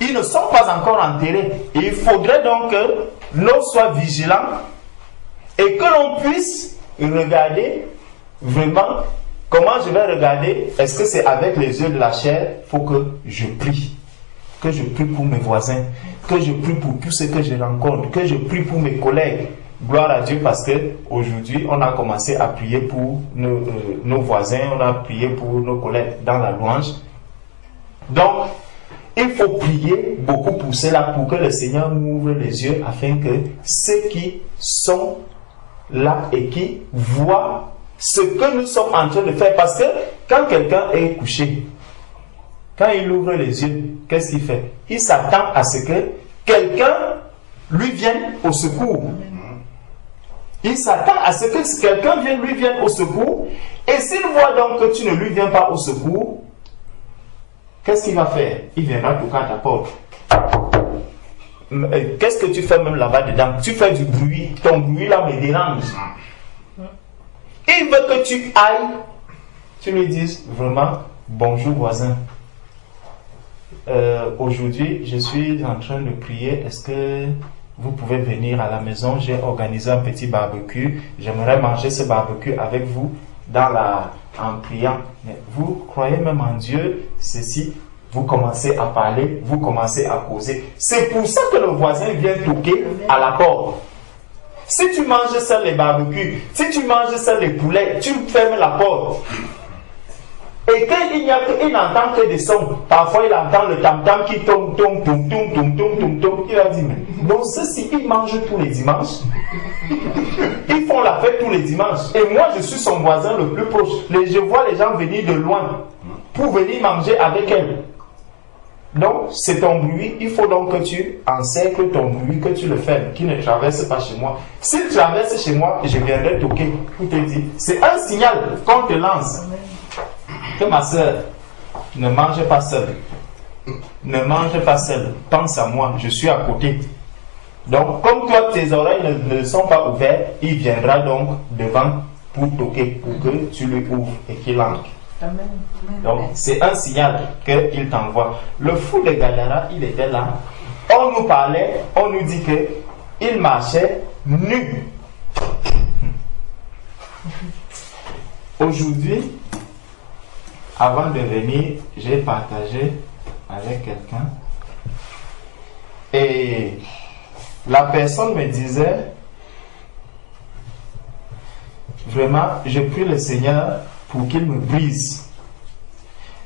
Ils ne sont pas encore enterrés. Et il faudrait donc que l'on soit vigilant et que l'on puisse regarder vraiment comment je vais regarder. Est-ce que c'est avec les yeux de la chair? Il faut que je prie. Que je prie pour mes voisins, que je prie pour tous ceux que je rencontre, que je prie pour mes collègues. Gloire à Dieu, parce qu'aujourd'hui, on a commencé à prier pour nos voisins, on a prié pour nos collègues dans la louange. Donc, il faut prier beaucoup pour cela, pour que le Seigneur m'ouvre les yeux, afin que ceux qui sont là et qui voient ce que nous sommes en train de faire, parce que quand quelqu'un est couché, quand il ouvre les yeux, qu'est-ce qu'il fait? Il s'attend à ce que quelqu'un lui vienne au secours. Il s'attend à ce que quelqu'un lui vienne au secours. Et s'il voit donc que tu ne lui viens pas au secours, qu'est-ce qu'il va faire? Il viendra toquer à ta porte. Qu'est-ce que tu fais même là-bas dedans? Tu fais du bruit. Ton bruit là me dérange. Il veut que tu ailles. Tu lui dises vraiment, bonjour voisin. Aujourd'hui, je suis en train de prier. Est-ce que vous pouvez venir à la maison? J'ai organisé un petit barbecue. J'aimerais manger ce barbecue avec vous en priant. Mais vous croyez même en Dieu? Ceci, vous commencez à parler, vous commencez à causer. C'est pour ça que le voisin vient toquer à la porte. Si tu manges seul les barbecues, si tu manges seul les poulets, tu fermes la porte. Et quand il n'entend que des sons, parfois il entend le tam-tam qui tombe, il va dire, mais bon, ceux-ci, ils mangent tous les dimanches. Ils font la fête tous les dimanches. Et moi, je suis son voisin le plus proche. Je vois les gens venir de loin pour venir manger avec elle. Donc, c'est ton bruit. Il faut donc que tu encercles ton bruit, que tu le fermes, qu'il ne traverse pas chez moi. S'il traverse chez moi, je viendrai toquer pour te dire. C'est un signal qu'on te lance. Que ma soeur, ne mange pas seule. Ne mange pas seule. Pense à moi, je suis à côté. Donc, comme toi, tes oreilles ne sont pas ouvertes, il viendra donc devant pour toquer, pour que tu lui ouvres et qu'il entre. Amen. Donc, c'est un signal qu'il t'envoie. Le fou de Gadara, il était là. On nous parlait, on nous dit qu'il marchait nu. Aujourd'hui, avant de venir, j'ai partagé avec quelqu'un et la personne me disait, vraiment, je prie le Seigneur pour qu'il me brise.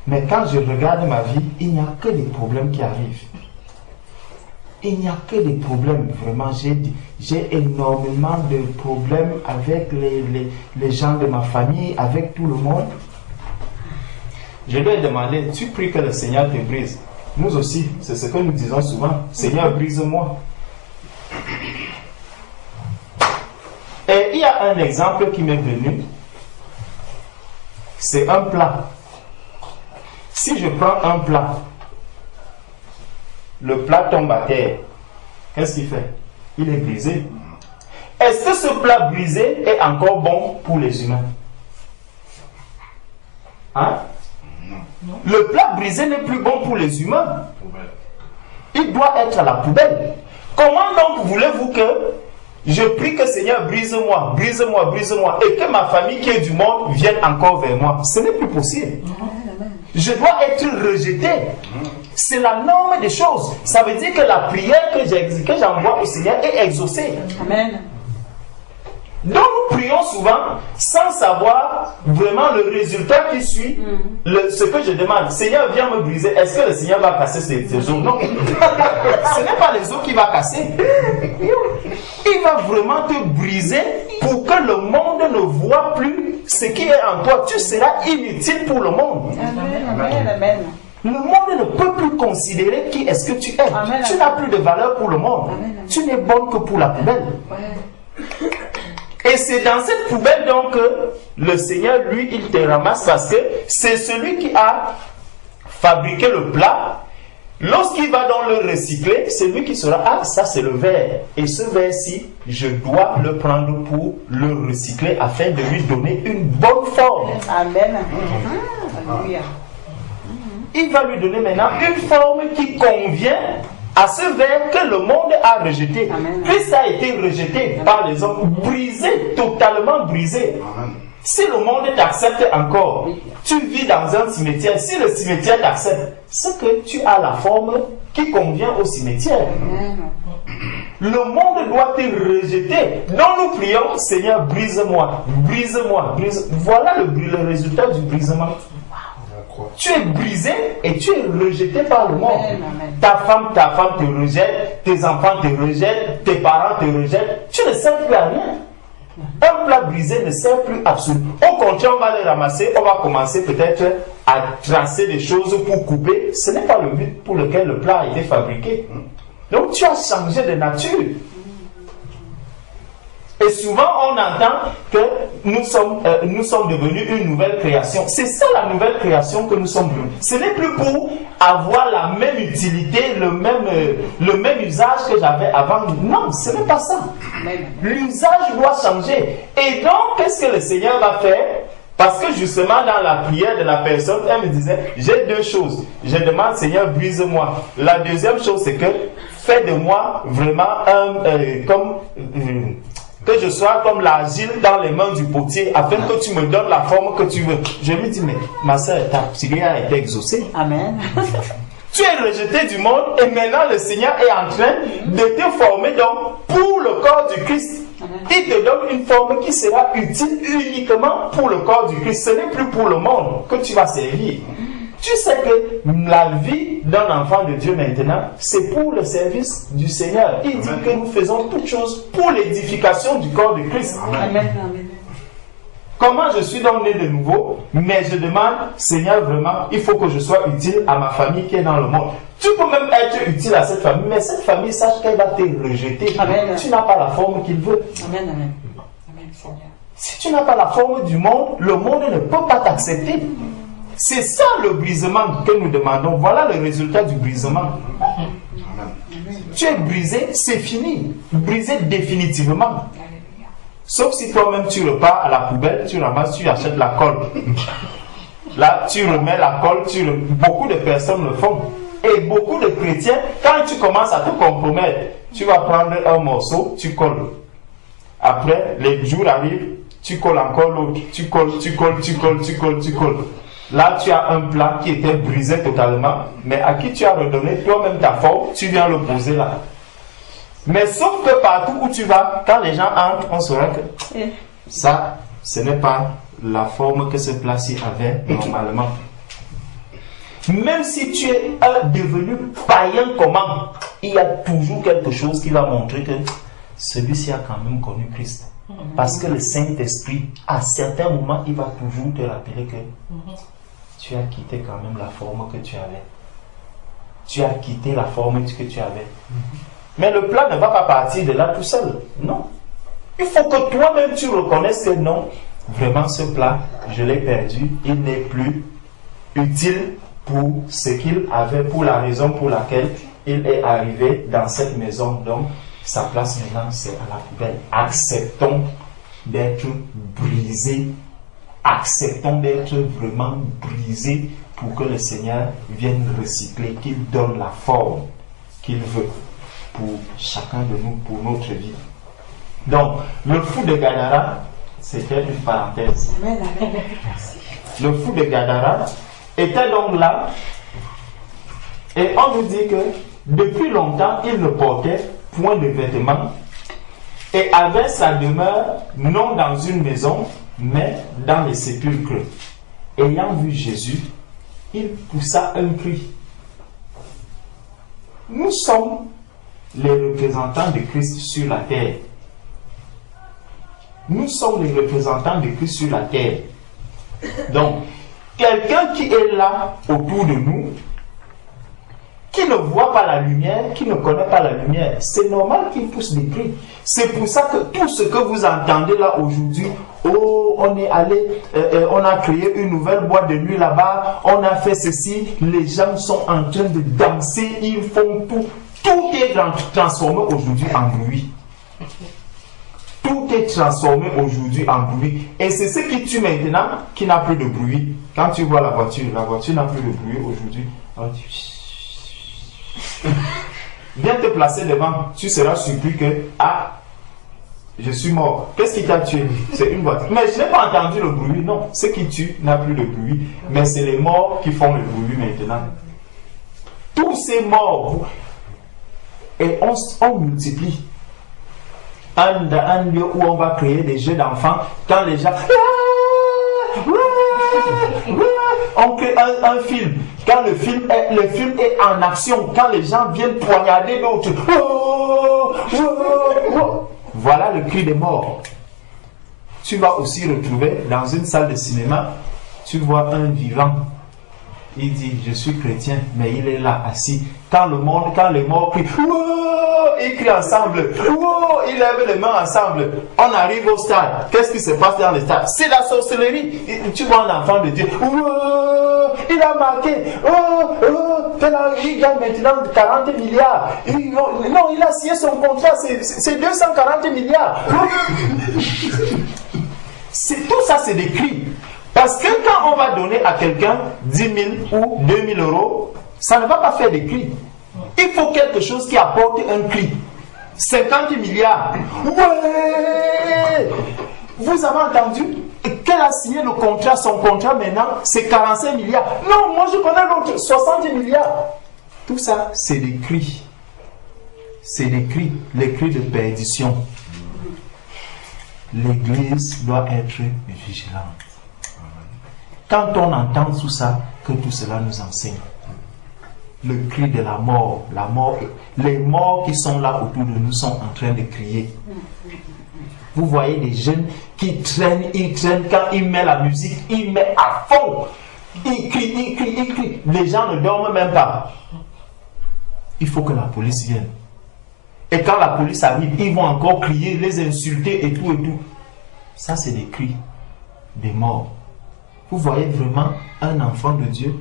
Mais quand je regarde ma vie, il n'y a que des problèmes qui arrivent. Il n'y a que des problèmes, vraiment. J'ai énormément de problèmes avec les gens de ma famille, avec tout le monde. Je lui ai demandé, tu pries que le Seigneur te brise? Nous aussi, c'est ce que nous disons souvent. Seigneur, brise-moi. Et il y a un exemple qui m'est venu. C'est un plat. Si je prends un plat, le plat tombe à terre, qu'est-ce qu'il fait? Il est brisé. Est-ce que ce plat brisé est encore bon pour les humains? Hein? Non. Le plat brisé n'est plus bon pour les humains. Il doit être à la poubelle. Comment donc voulez-vous que je prie que Seigneur brise-moi, brise-moi, brise-moi, et que ma famille qui est du monde vienne encore vers moi? Ce n'est plus possible. Je dois être rejeté. C'est la norme des choses. Ça veut dire que la prière que j'envoie au Seigneur est exaucée. Amen. Donc nous prions souvent sans savoir vraiment le résultat qui suit ce que je demande. Seigneur, viens me briser. Est-ce que le Seigneur va casser ces os? Non. Ce n'est pas les os qu'il va casser. Il va vraiment te briser pour que le monde ne voit plus ce qui est en toi. Tu seras inutile pour le monde. Amen. Amen. Amen. Le monde ne peut plus considérer qui est-ce que tu es. Amen. Tu n'as plus de valeur pour le monde. Amen. Tu n'es bonne que pour la poubelle. Ouais. Et c'est dans cette poubelle donc que le Seigneur, lui, il te ramasse parce que c'est celui qui a fabriqué le plat. Lorsqu'il va donc le recycler, c'est lui qui sera, ah, ça c'est le verre. Et ce verre-ci, je dois le prendre pour le recycler afin de lui donner une bonne forme. Amen. Alléluia. Il va lui donner maintenant une forme qui convient à ce verre que le monde a rejeté. Amen. Christ a été rejeté par les hommes, brisé, totalement brisé. Amen. Si le monde t'accepte encore, tu vis dans un cimetière. Si le cimetière t'accepte, c'est que tu as la forme qui convient au cimetière. Amen. Le monde doit te rejeter. Donc nous prions, Seigneur, brise-moi, brise-moi, brise. Voilà le résultat du brisement. Tu es brisé et tu es rejeté par le monde. Amen. Ta femme te rejette, tes enfants te rejettent, tes parents te rejettent. Tu ne sers plus à rien. Un plat brisé ne sert plus absolument. Au contraire, on va le ramasser, on va commencer peut-être à tracer des choses pour couper. Ce n'est pas le but pour lequel le plat a été fabriqué. Donc tu as changé de nature. Et souvent on entend que nous sommes devenus une nouvelle création. C'est ça la nouvelle création que nous sommes devenus. Ce n'est plus pour avoir la même utilité, le même usage que j'avais avant. Non, ce n'est pas ça. L'usage doit changer. Et donc, qu'est-ce que le Seigneur va faire? Parce que justement dans la prière de la personne, elle me disait, j'ai deux choses. Je demande, Seigneur, brise-moi. La deuxième chose, c'est que fais de moi vraiment que je sois comme l'argile dans les mains du potier, afin que tu me donnes la forme que tu veux. Je lui dis, mais ma soeur, ta prière a été exaucée. Amen. Tu es rejeté du monde et maintenant le Seigneur est en train de te former donc pour le corps du Christ. Il te donne une forme qui sera utile uniquement pour le corps du Christ. Ce n'est plus pour le monde que tu vas servir. Tu sais que la vie d'un enfant de Dieu maintenant, c'est pour le service du Seigneur. Il dit que nous faisons toutes choses pour l'édification du corps de Christ. Amen. Amen. Comment je suis donc né de nouveau, mais je demande, Seigneur, vraiment, il faut que je sois utile à ma famille qui est dans le monde. Tu peux même être utile à cette famille, mais cette famille, sache qu'elle va te rejeter. Amen. Tu n'as pas la forme qu'il veut. Amen. Amen. Amen, Seigneur. Si tu n'as pas la forme du monde, le monde ne peut pas t'accepter. C'est ça le brisement que nous demandons. Voilà le résultat du brisement. Tu es brisé, c'est fini. Brisé définitivement. Sauf si toi-même tu repars à la poubelle, tu ramasses, tu achètes la colle. Là, tu remets la colle, beaucoup de personnes le font. Et beaucoup de chrétiens, quand tu commences à te compromettre, tu vas prendre un morceau, tu colles. Après, les jours arrivent, tu colles encore l'autre. Tu colles. Là, tu as un plat qui était brisé totalement, mais à qui tu as redonné toi-même ta forme, tu viens le poser là. Mais sauf que partout où tu vas, quand les gens entrent, on saura que ça, ce n'est pas la forme que ce plat-ci avait normalement. Même si tu es devenu païen comment, il y a toujours quelque chose qui va montrer que celui-ci a quand même connu Christ. Parce que le Saint-Esprit, à certains moments, il va toujours te rappeler que tu as quitté quand même la forme que tu avais. Tu as quitté la forme que tu avais. Mais le plat ne va pas partir de là tout seul. Non. Il faut que toi-même tu reconnaisses que non, vraiment ce plat, je l'ai perdu. Il n'est plus utile pour ce qu'il avait, pour la raison pour laquelle il est arrivé dans cette maison. Donc, sa place maintenant, c'est à la poubelle. Acceptons d'être brisés. Acceptons d'être vraiment brisés pour que le Seigneur vienne recycler, qu'il donne la forme qu'il veut pour chacun de nous, pour notre vie. Donc, le fou de Gadara, c'était une parenthèse. Amen. Amen. Le fou de Gadara était donc là, et on nous dit que depuis longtemps, il ne portait point de vêtements et avait sa demeure non dans une maison, mais dans les sépulcres. Ayant vu Jésus, il poussa un cri. Nous sommes les représentants de Christ sur la terre. Nous sommes les représentants de Christ sur la terre. Donc, quelqu'un qui est là autour de nous, qui ne voit pas la lumière, qui ne connaît pas la lumière, c'est normal qu'il pousse des cris. C'est pour ça que tout ce que vous entendez là aujourd'hui, oh, on est allé, on a créé une nouvelle boîte de nuit là-bas, on a fait ceci, les gens sont en train de danser, ils font tout. Tout est transformé aujourd'hui en bruit. Tout est transformé aujourd'hui en bruit. Et c'est ce qui tue maintenant qui n'a plus de bruit. Quand tu vois la voiture n'a plus de bruit aujourd'hui. Viens te placer devant, tu seras surpris que, ah, je suis mort. Qu'est-ce qui t'a tué? C'est une voiture. Mais je n'ai pas entendu le bruit, non. Ce qui tue n'a plus de bruit. Mais c'est les morts qui font le bruit maintenant. Tous ces morts, et on multiplie. Un lieu où on va créer des jeux d'enfants, quand les gens... On crée un film. Quand le film est en action, quand les gens viennent poignarder d'autres, voilà le cri des morts. Tu vas aussi retrouver dans une salle de cinéma, tu vois un vivant. Il dit, je suis chrétien, mais il est là, assis. Quand les morts crient, ils crient ensemble, ils lèvent les mains ensemble. On arrive au stade. Qu'est-ce qui se passe dans le stade? C'est la sorcellerie. Tu vois un enfant de Dieu, il a marqué, il gagne maintenant 40 milliards. Non, il a signé son contrat, c'est 240 milliards. Tout ça, c'est des cris. Parce que quand on va donner à quelqu'un 10 000 ou 2 000 euros, ça ne va pas faire des cris. Il faut quelque chose qui apporte un cri. 50 milliards. Ouais! Vous avez entendu qu'elle a signé le contrat, son contrat maintenant, c'est 45 milliards. Non, moi je connais l'autre, 60 milliards. Tout ça, c'est des cris. C'est des cris, les cris de perdition. L'Église doit être vigilante. Quand on entend tout ça, que tout cela nous enseigne. Le cri de la mort, les morts qui sont là autour de nous sont en train de crier. Vous voyez des jeunes qui traînent, quand ils mettent la musique, ils mettent à fond. Ils crient. Les gens ne dorment même pas. Il faut que la police vienne. Et quand la police arrive, ils vont encore crier, les insulter et tout. Ça, c'est des cris des morts. Vous voyez vraiment un enfant de Dieu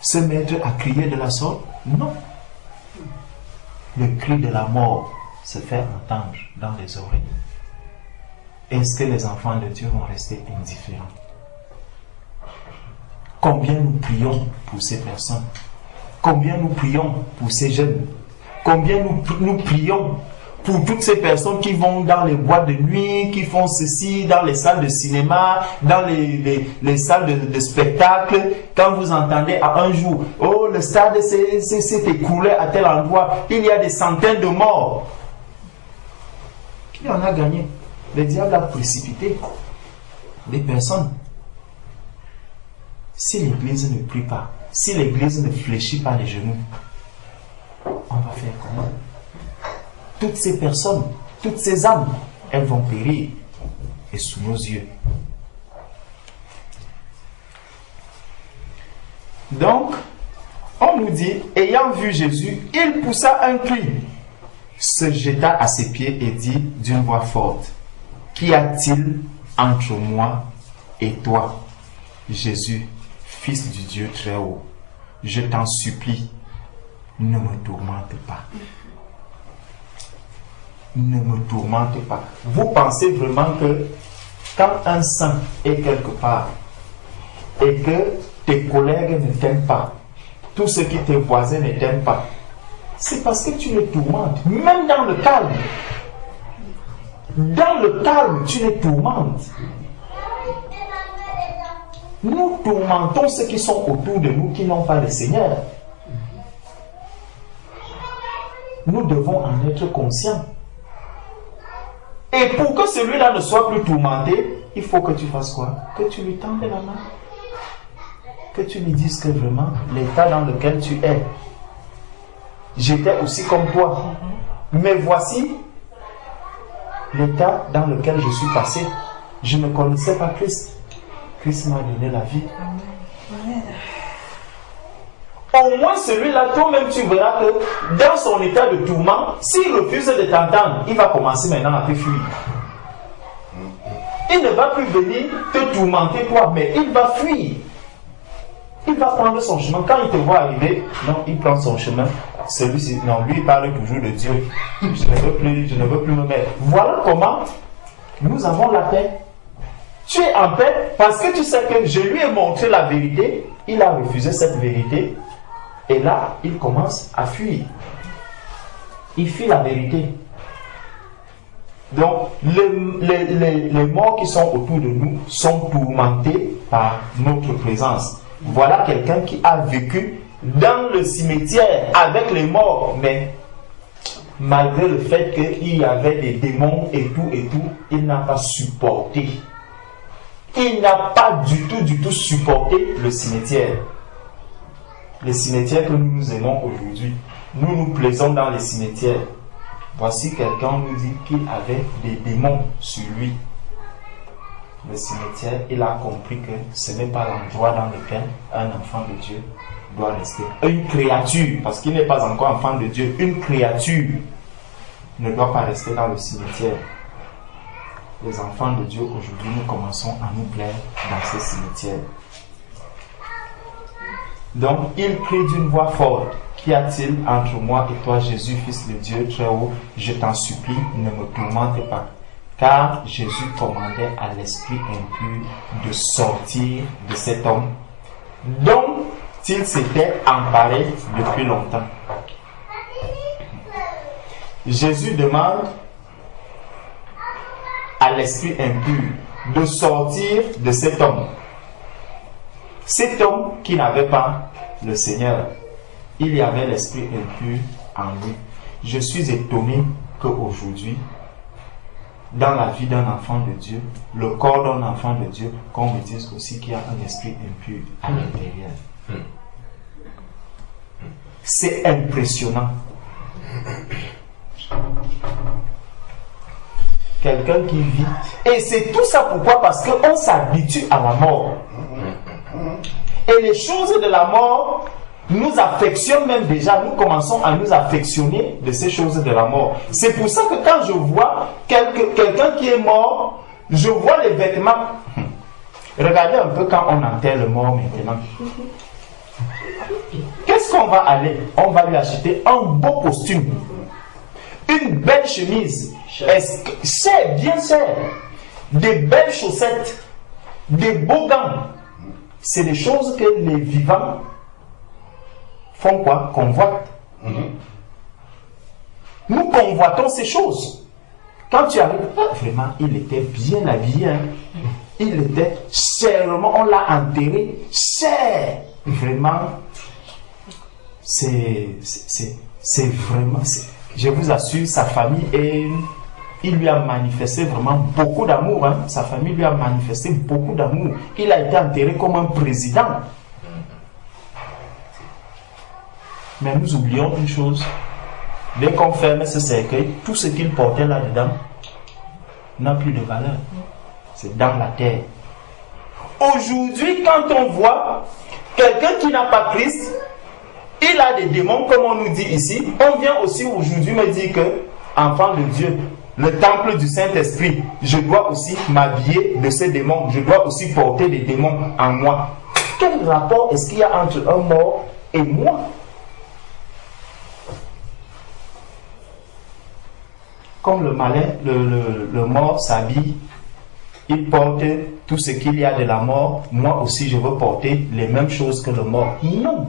se mettre à crier de la sorte? Non. Le cri de la mort se fait entendre dans les oreilles. Est-ce que les enfants de Dieu vont rester indifférents? Combien nous prions pour ces personnes? Combien nous prions pour ces jeunes? Combien nous prions pour toutes ces personnes qui vont dans les boîtes de nuit, qui font ceci, dans les salles de cinéma, dans les salles de spectacle. Quand vous entendez à un jour, oh, le stade s'est écoulé à tel endroit, il y a des centaines de morts. Qui en a gagné? Le diable a précipité des personnes. Si l'Église ne prie pas, si l'Église ne fléchit pas les genoux, on va faire comment? Toutes ces personnes, toutes ces âmes, elles vont périr et sous nos yeux. Donc, on nous dit, ayant vu Jésus, il poussa un cri, se jeta à ses pieds et dit d'une voix forte, qu'y a-t-il entre moi et toi, Jésus, Fils du Dieu très haut? Je t'en supplie, ne me tourmente pas. Ne me tourmente pas. Vous pensez vraiment que quand un saint est quelque part et que tes collègues ne t'aiment pas, tous ceux qui tes voisins ne t'aiment pas, c'est parce que tu les tourmentes, même dans le calme. Dans le calme, tu les tourmentes. Nous tourmentons ceux qui sont autour de nous qui n'ont pas le Seigneur. Nous devons en être conscients. Et pour que celui-là ne soit plus tourmenté, il faut que tu fasses quoi? Que tu lui tendes la main. Que tu lui dises que vraiment, l'état dans lequel tu es, j'étais aussi comme toi. Mais voici l'état dans lequel je suis passé. Je ne connaissais pas Christ. Christ m'a donné la vie. au moins celui-là, toi-même, tu verras que dans son état de tourment, s'il refuse de t'entendre, il va commencer maintenant à te fuir. Il ne va plus venir te tourmenter toi, mais il va fuir. Il va prendre son chemin. Quand il te voit arriver, non, il prend son chemin. Celui-ci, non, lui, il parle toujours de Dieu. Je ne veux plus me mettre. Voilà comment nous avons la paix. Tu es en paix parce que tu sais que je lui ai montré la vérité. Il a refusé cette vérité. Et là, il commence à fuir. Il fuit la vérité. Donc, les morts qui sont autour de nous sont tourmentés par notre présence. Voilà quelqu'un qui a vécu dans le cimetière avec les morts, mais malgré le fait qu'il y avait des démons et tout, il n'a pas supporté. Il n'a pas du tout supporté le cimetière. Les cimetières que nous aimons aujourd'hui, nous plaisons dans les cimetières. Voici quelqu'un nous dit qu'il avait des démons sur lui. Le cimetière, il a compris que ce n'est pas l'endroit dans lequel un enfant de Dieu doit rester. Une créature, parce qu'il n'est pas encore enfant de Dieu, une créature ne doit pas rester dans le cimetière. Les enfants de Dieu, aujourd'hui, nous commençons à nous plaire dans ces cimetières. Donc, il crie d'une voix forte: qu'y a-t-il entre moi et toi, Jésus, Fils de Dieu très haut? Je t'en supplie, ne me tourmente pas. Car Jésus commandait à l'esprit impur de sortir de cet homme dont il s'était emparé depuis longtemps. Jésus demande à l'esprit impur de sortir de cet homme. Cet homme qui n'avait pas le Seigneur, il y avait l'esprit impur en lui. Je suis étonné qu'aujourd'hui, dans la vie d'un enfant de Dieu, le corps d'un enfant de Dieu, qu'on me dise aussi qu'il y a un esprit impur à l'intérieur. C'est impressionnant. Quelqu'un qui vit. Et c'est tout ça pourquoi? Parce qu'on s'habitue à la mort. Et les choses de la mort nous affectionnent même déjà. Nous commençons à nous affectionner de ces choses de la mort. C'est pour ça que quand je vois quelqu'un qui est mort, je vois les vêtements. Regardez un peu quand on enterre le mort maintenant. Qu'est-ce qu'on va aller? On va lui acheter un beau costume, une belle chemise, cher, bien cher, des belles chaussettes, des beaux gants. C'est des choses que les vivants font quoi? Convoitent. Nous convoitons ces choses. Quand tu arrives, vraiment, il était bien habillé. Hein? Il était chèrement, on l'a enterré cher. Vraiment, c'est vraiment, je vous assure, sa famille, et il lui a manifesté vraiment beaucoup d'amour. Hein? Sa famille lui a manifesté beaucoup d'amour. Il a été enterré comme un président. Mais nous oublions une chose. Dès qu'on ferme ce cercueil, tout ce qu'il portait là-dedans n'a plus de valeur. C'est dans la terre. Aujourd'hui, quand on voit quelqu'un qui n'a pas Christ, il a des démons, comme on nous dit ici. On vient aussi aujourd'hui me dire que, enfant de Dieu, le temple du Saint-Esprit, je dois aussi m'habiller de ces démons. Je dois aussi porter des démons en moi. Quel rapport est-ce qu'il y a entre un mort et moi? Comme le malin, le mort s'habille, il porte tout ce qu'il y a de la mort. Moi aussi, je veux porter les mêmes choses que le mort. Non.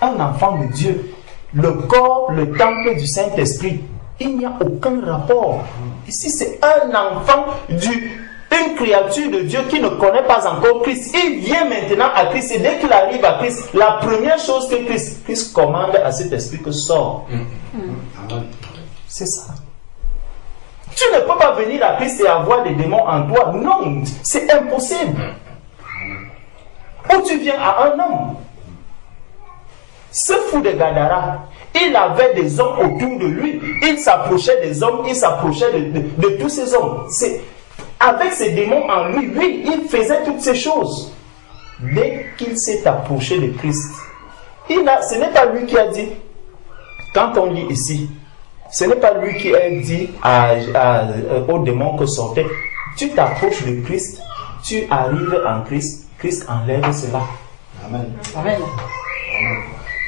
Un enfant de Dieu, le corps, le temple du Saint-Esprit, il n'y a aucun rapport. Ici, c'est un enfant, une créature de Dieu qui ne connaît pas encore Christ. Il vient maintenant à Christ et dès qu'il arrive à Christ, la première chose que Christ commande à cet esprit que sort. C'est ça. Tu ne peux pas venir à Christ et avoir des démons en toi. Non, c'est impossible. Ou tu viens à un homme. Ce fou de Gadara, il avait des hommes autour de lui. Il s'approchait des hommes, il s'approchait de tous ces hommes. Avec ces démons en lui, oui, il faisait toutes ces choses. Dès qu'il s'est approché de Christ, ce n'est pas lui qui a dit, quand on lit ici, ce n'est pas lui qui a dit au démon que sortez. Tu t'approches de Christ, tu arrives en Christ, Christ enlève cela. Amen. Amen.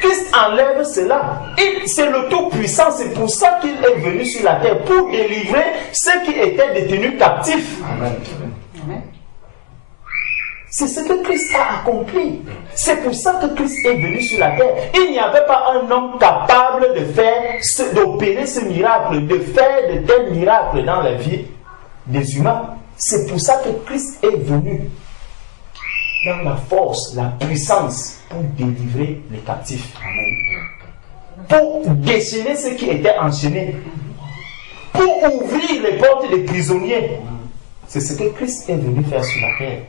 Christ enlève cela. C'est le Tout-Puissant, c'est pour ça qu'il est venu sur la terre, pour délivrer ceux qui étaient détenus captifs. Amen. Amen. C'est ce que Christ a accompli. C'est pour ça que Christ est venu sur la terre. Il n'y avait pas un homme capable d'opérer ce miracle, de faire de tels miracles dans la vie des humains. C'est pour ça que Christ est venu dans la force, la puissance pour délivrer les captifs. Pour déchaîner ceux qui étaient enchaînés. Pour ouvrir les portes des prisonniers. C'est ce que Christ est venu faire sur la terre.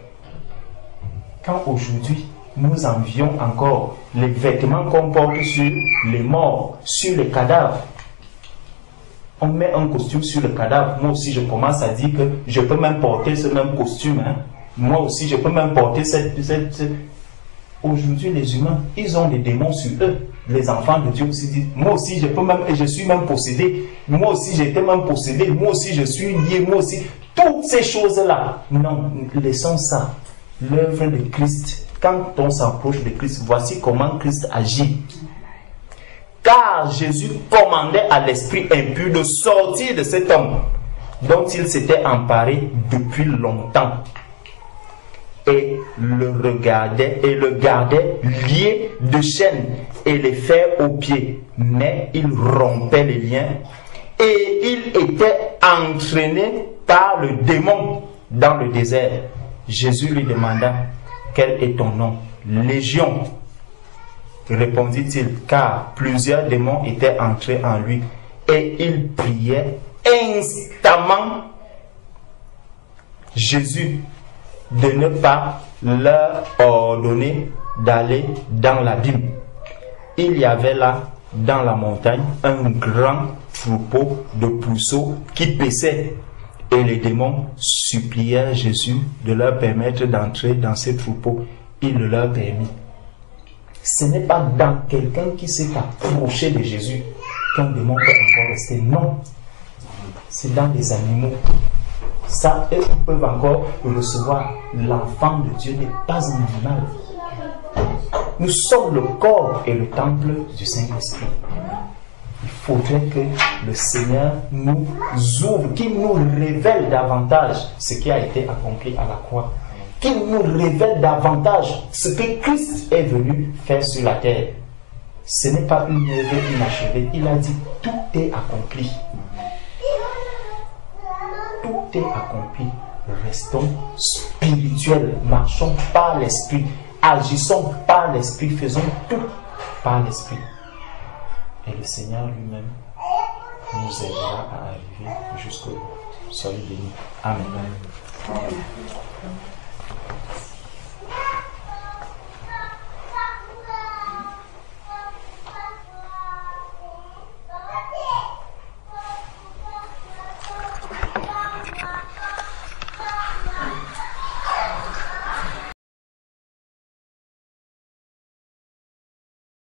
Quand aujourd'hui, nous envions encore les vêtements qu'on porte sur les morts, sur les cadavres. On met un costume sur le cadavre. Moi aussi, je commence à dire que je peux même porter ce même costume. Moi aussi, je peux même porter cette... Aujourd'hui, les humains, ils ont des démons sur eux. Les enfants de Dieu aussi disent, moi aussi, je suis même possédé. Moi aussi, j'ai été même possédé. Moi aussi, je suis lié. Moi aussi. Toutes ces choses-là. Non, laissons ça. L'œuvre de Christ, quand on s'approche de Christ, voici comment Christ agit. Car Jésus commandait à l'esprit impur de sortir de cet homme dont il s'était emparé depuis longtemps et le gardait lié de chaînes et les fers aux pieds. Mais il rompait les liens et il était entraîné par le démon dans le désert. Jésus lui demanda, quel est ton nom? Légion, répondit-il, car plusieurs démons étaient entrés en lui. Et il priait instamment Jésus de ne pas leur ordonner d'aller dans l'abîme. Il y avait là, dans la montagne, un grand troupeau de puceaux qui paissaient. Et les démons supplièrent Jésus de leur permettre d'entrer dans ces troupeaux. Il le leur permit. Ce n'est pas dans quelqu'un qui s'est approché de Jésus qu'un démon peut encore rester. Non. C'est dans les animaux. Ça, eux peuvent encore recevoir. L'enfant de Dieu n'est pas un animal. Nous sommes le corps et le temple du Saint-Esprit. Il faudrait que le Seigneur nous ouvre, qu'il nous révèle davantage ce qui a été accompli à la croix. Qu'il nous révèle davantage ce que Christ est venu faire sur la terre. Ce n'est pas une œuvre inachevée. Il a dit, tout est accompli. Tout est accompli. Restons spirituels. Marchons par l'Esprit. Agissons par l'Esprit. Faisons tout par l'Esprit. Et le Seigneur lui-même nous aidera à arriver jusqu'au bout. Soyez bénis. Amen.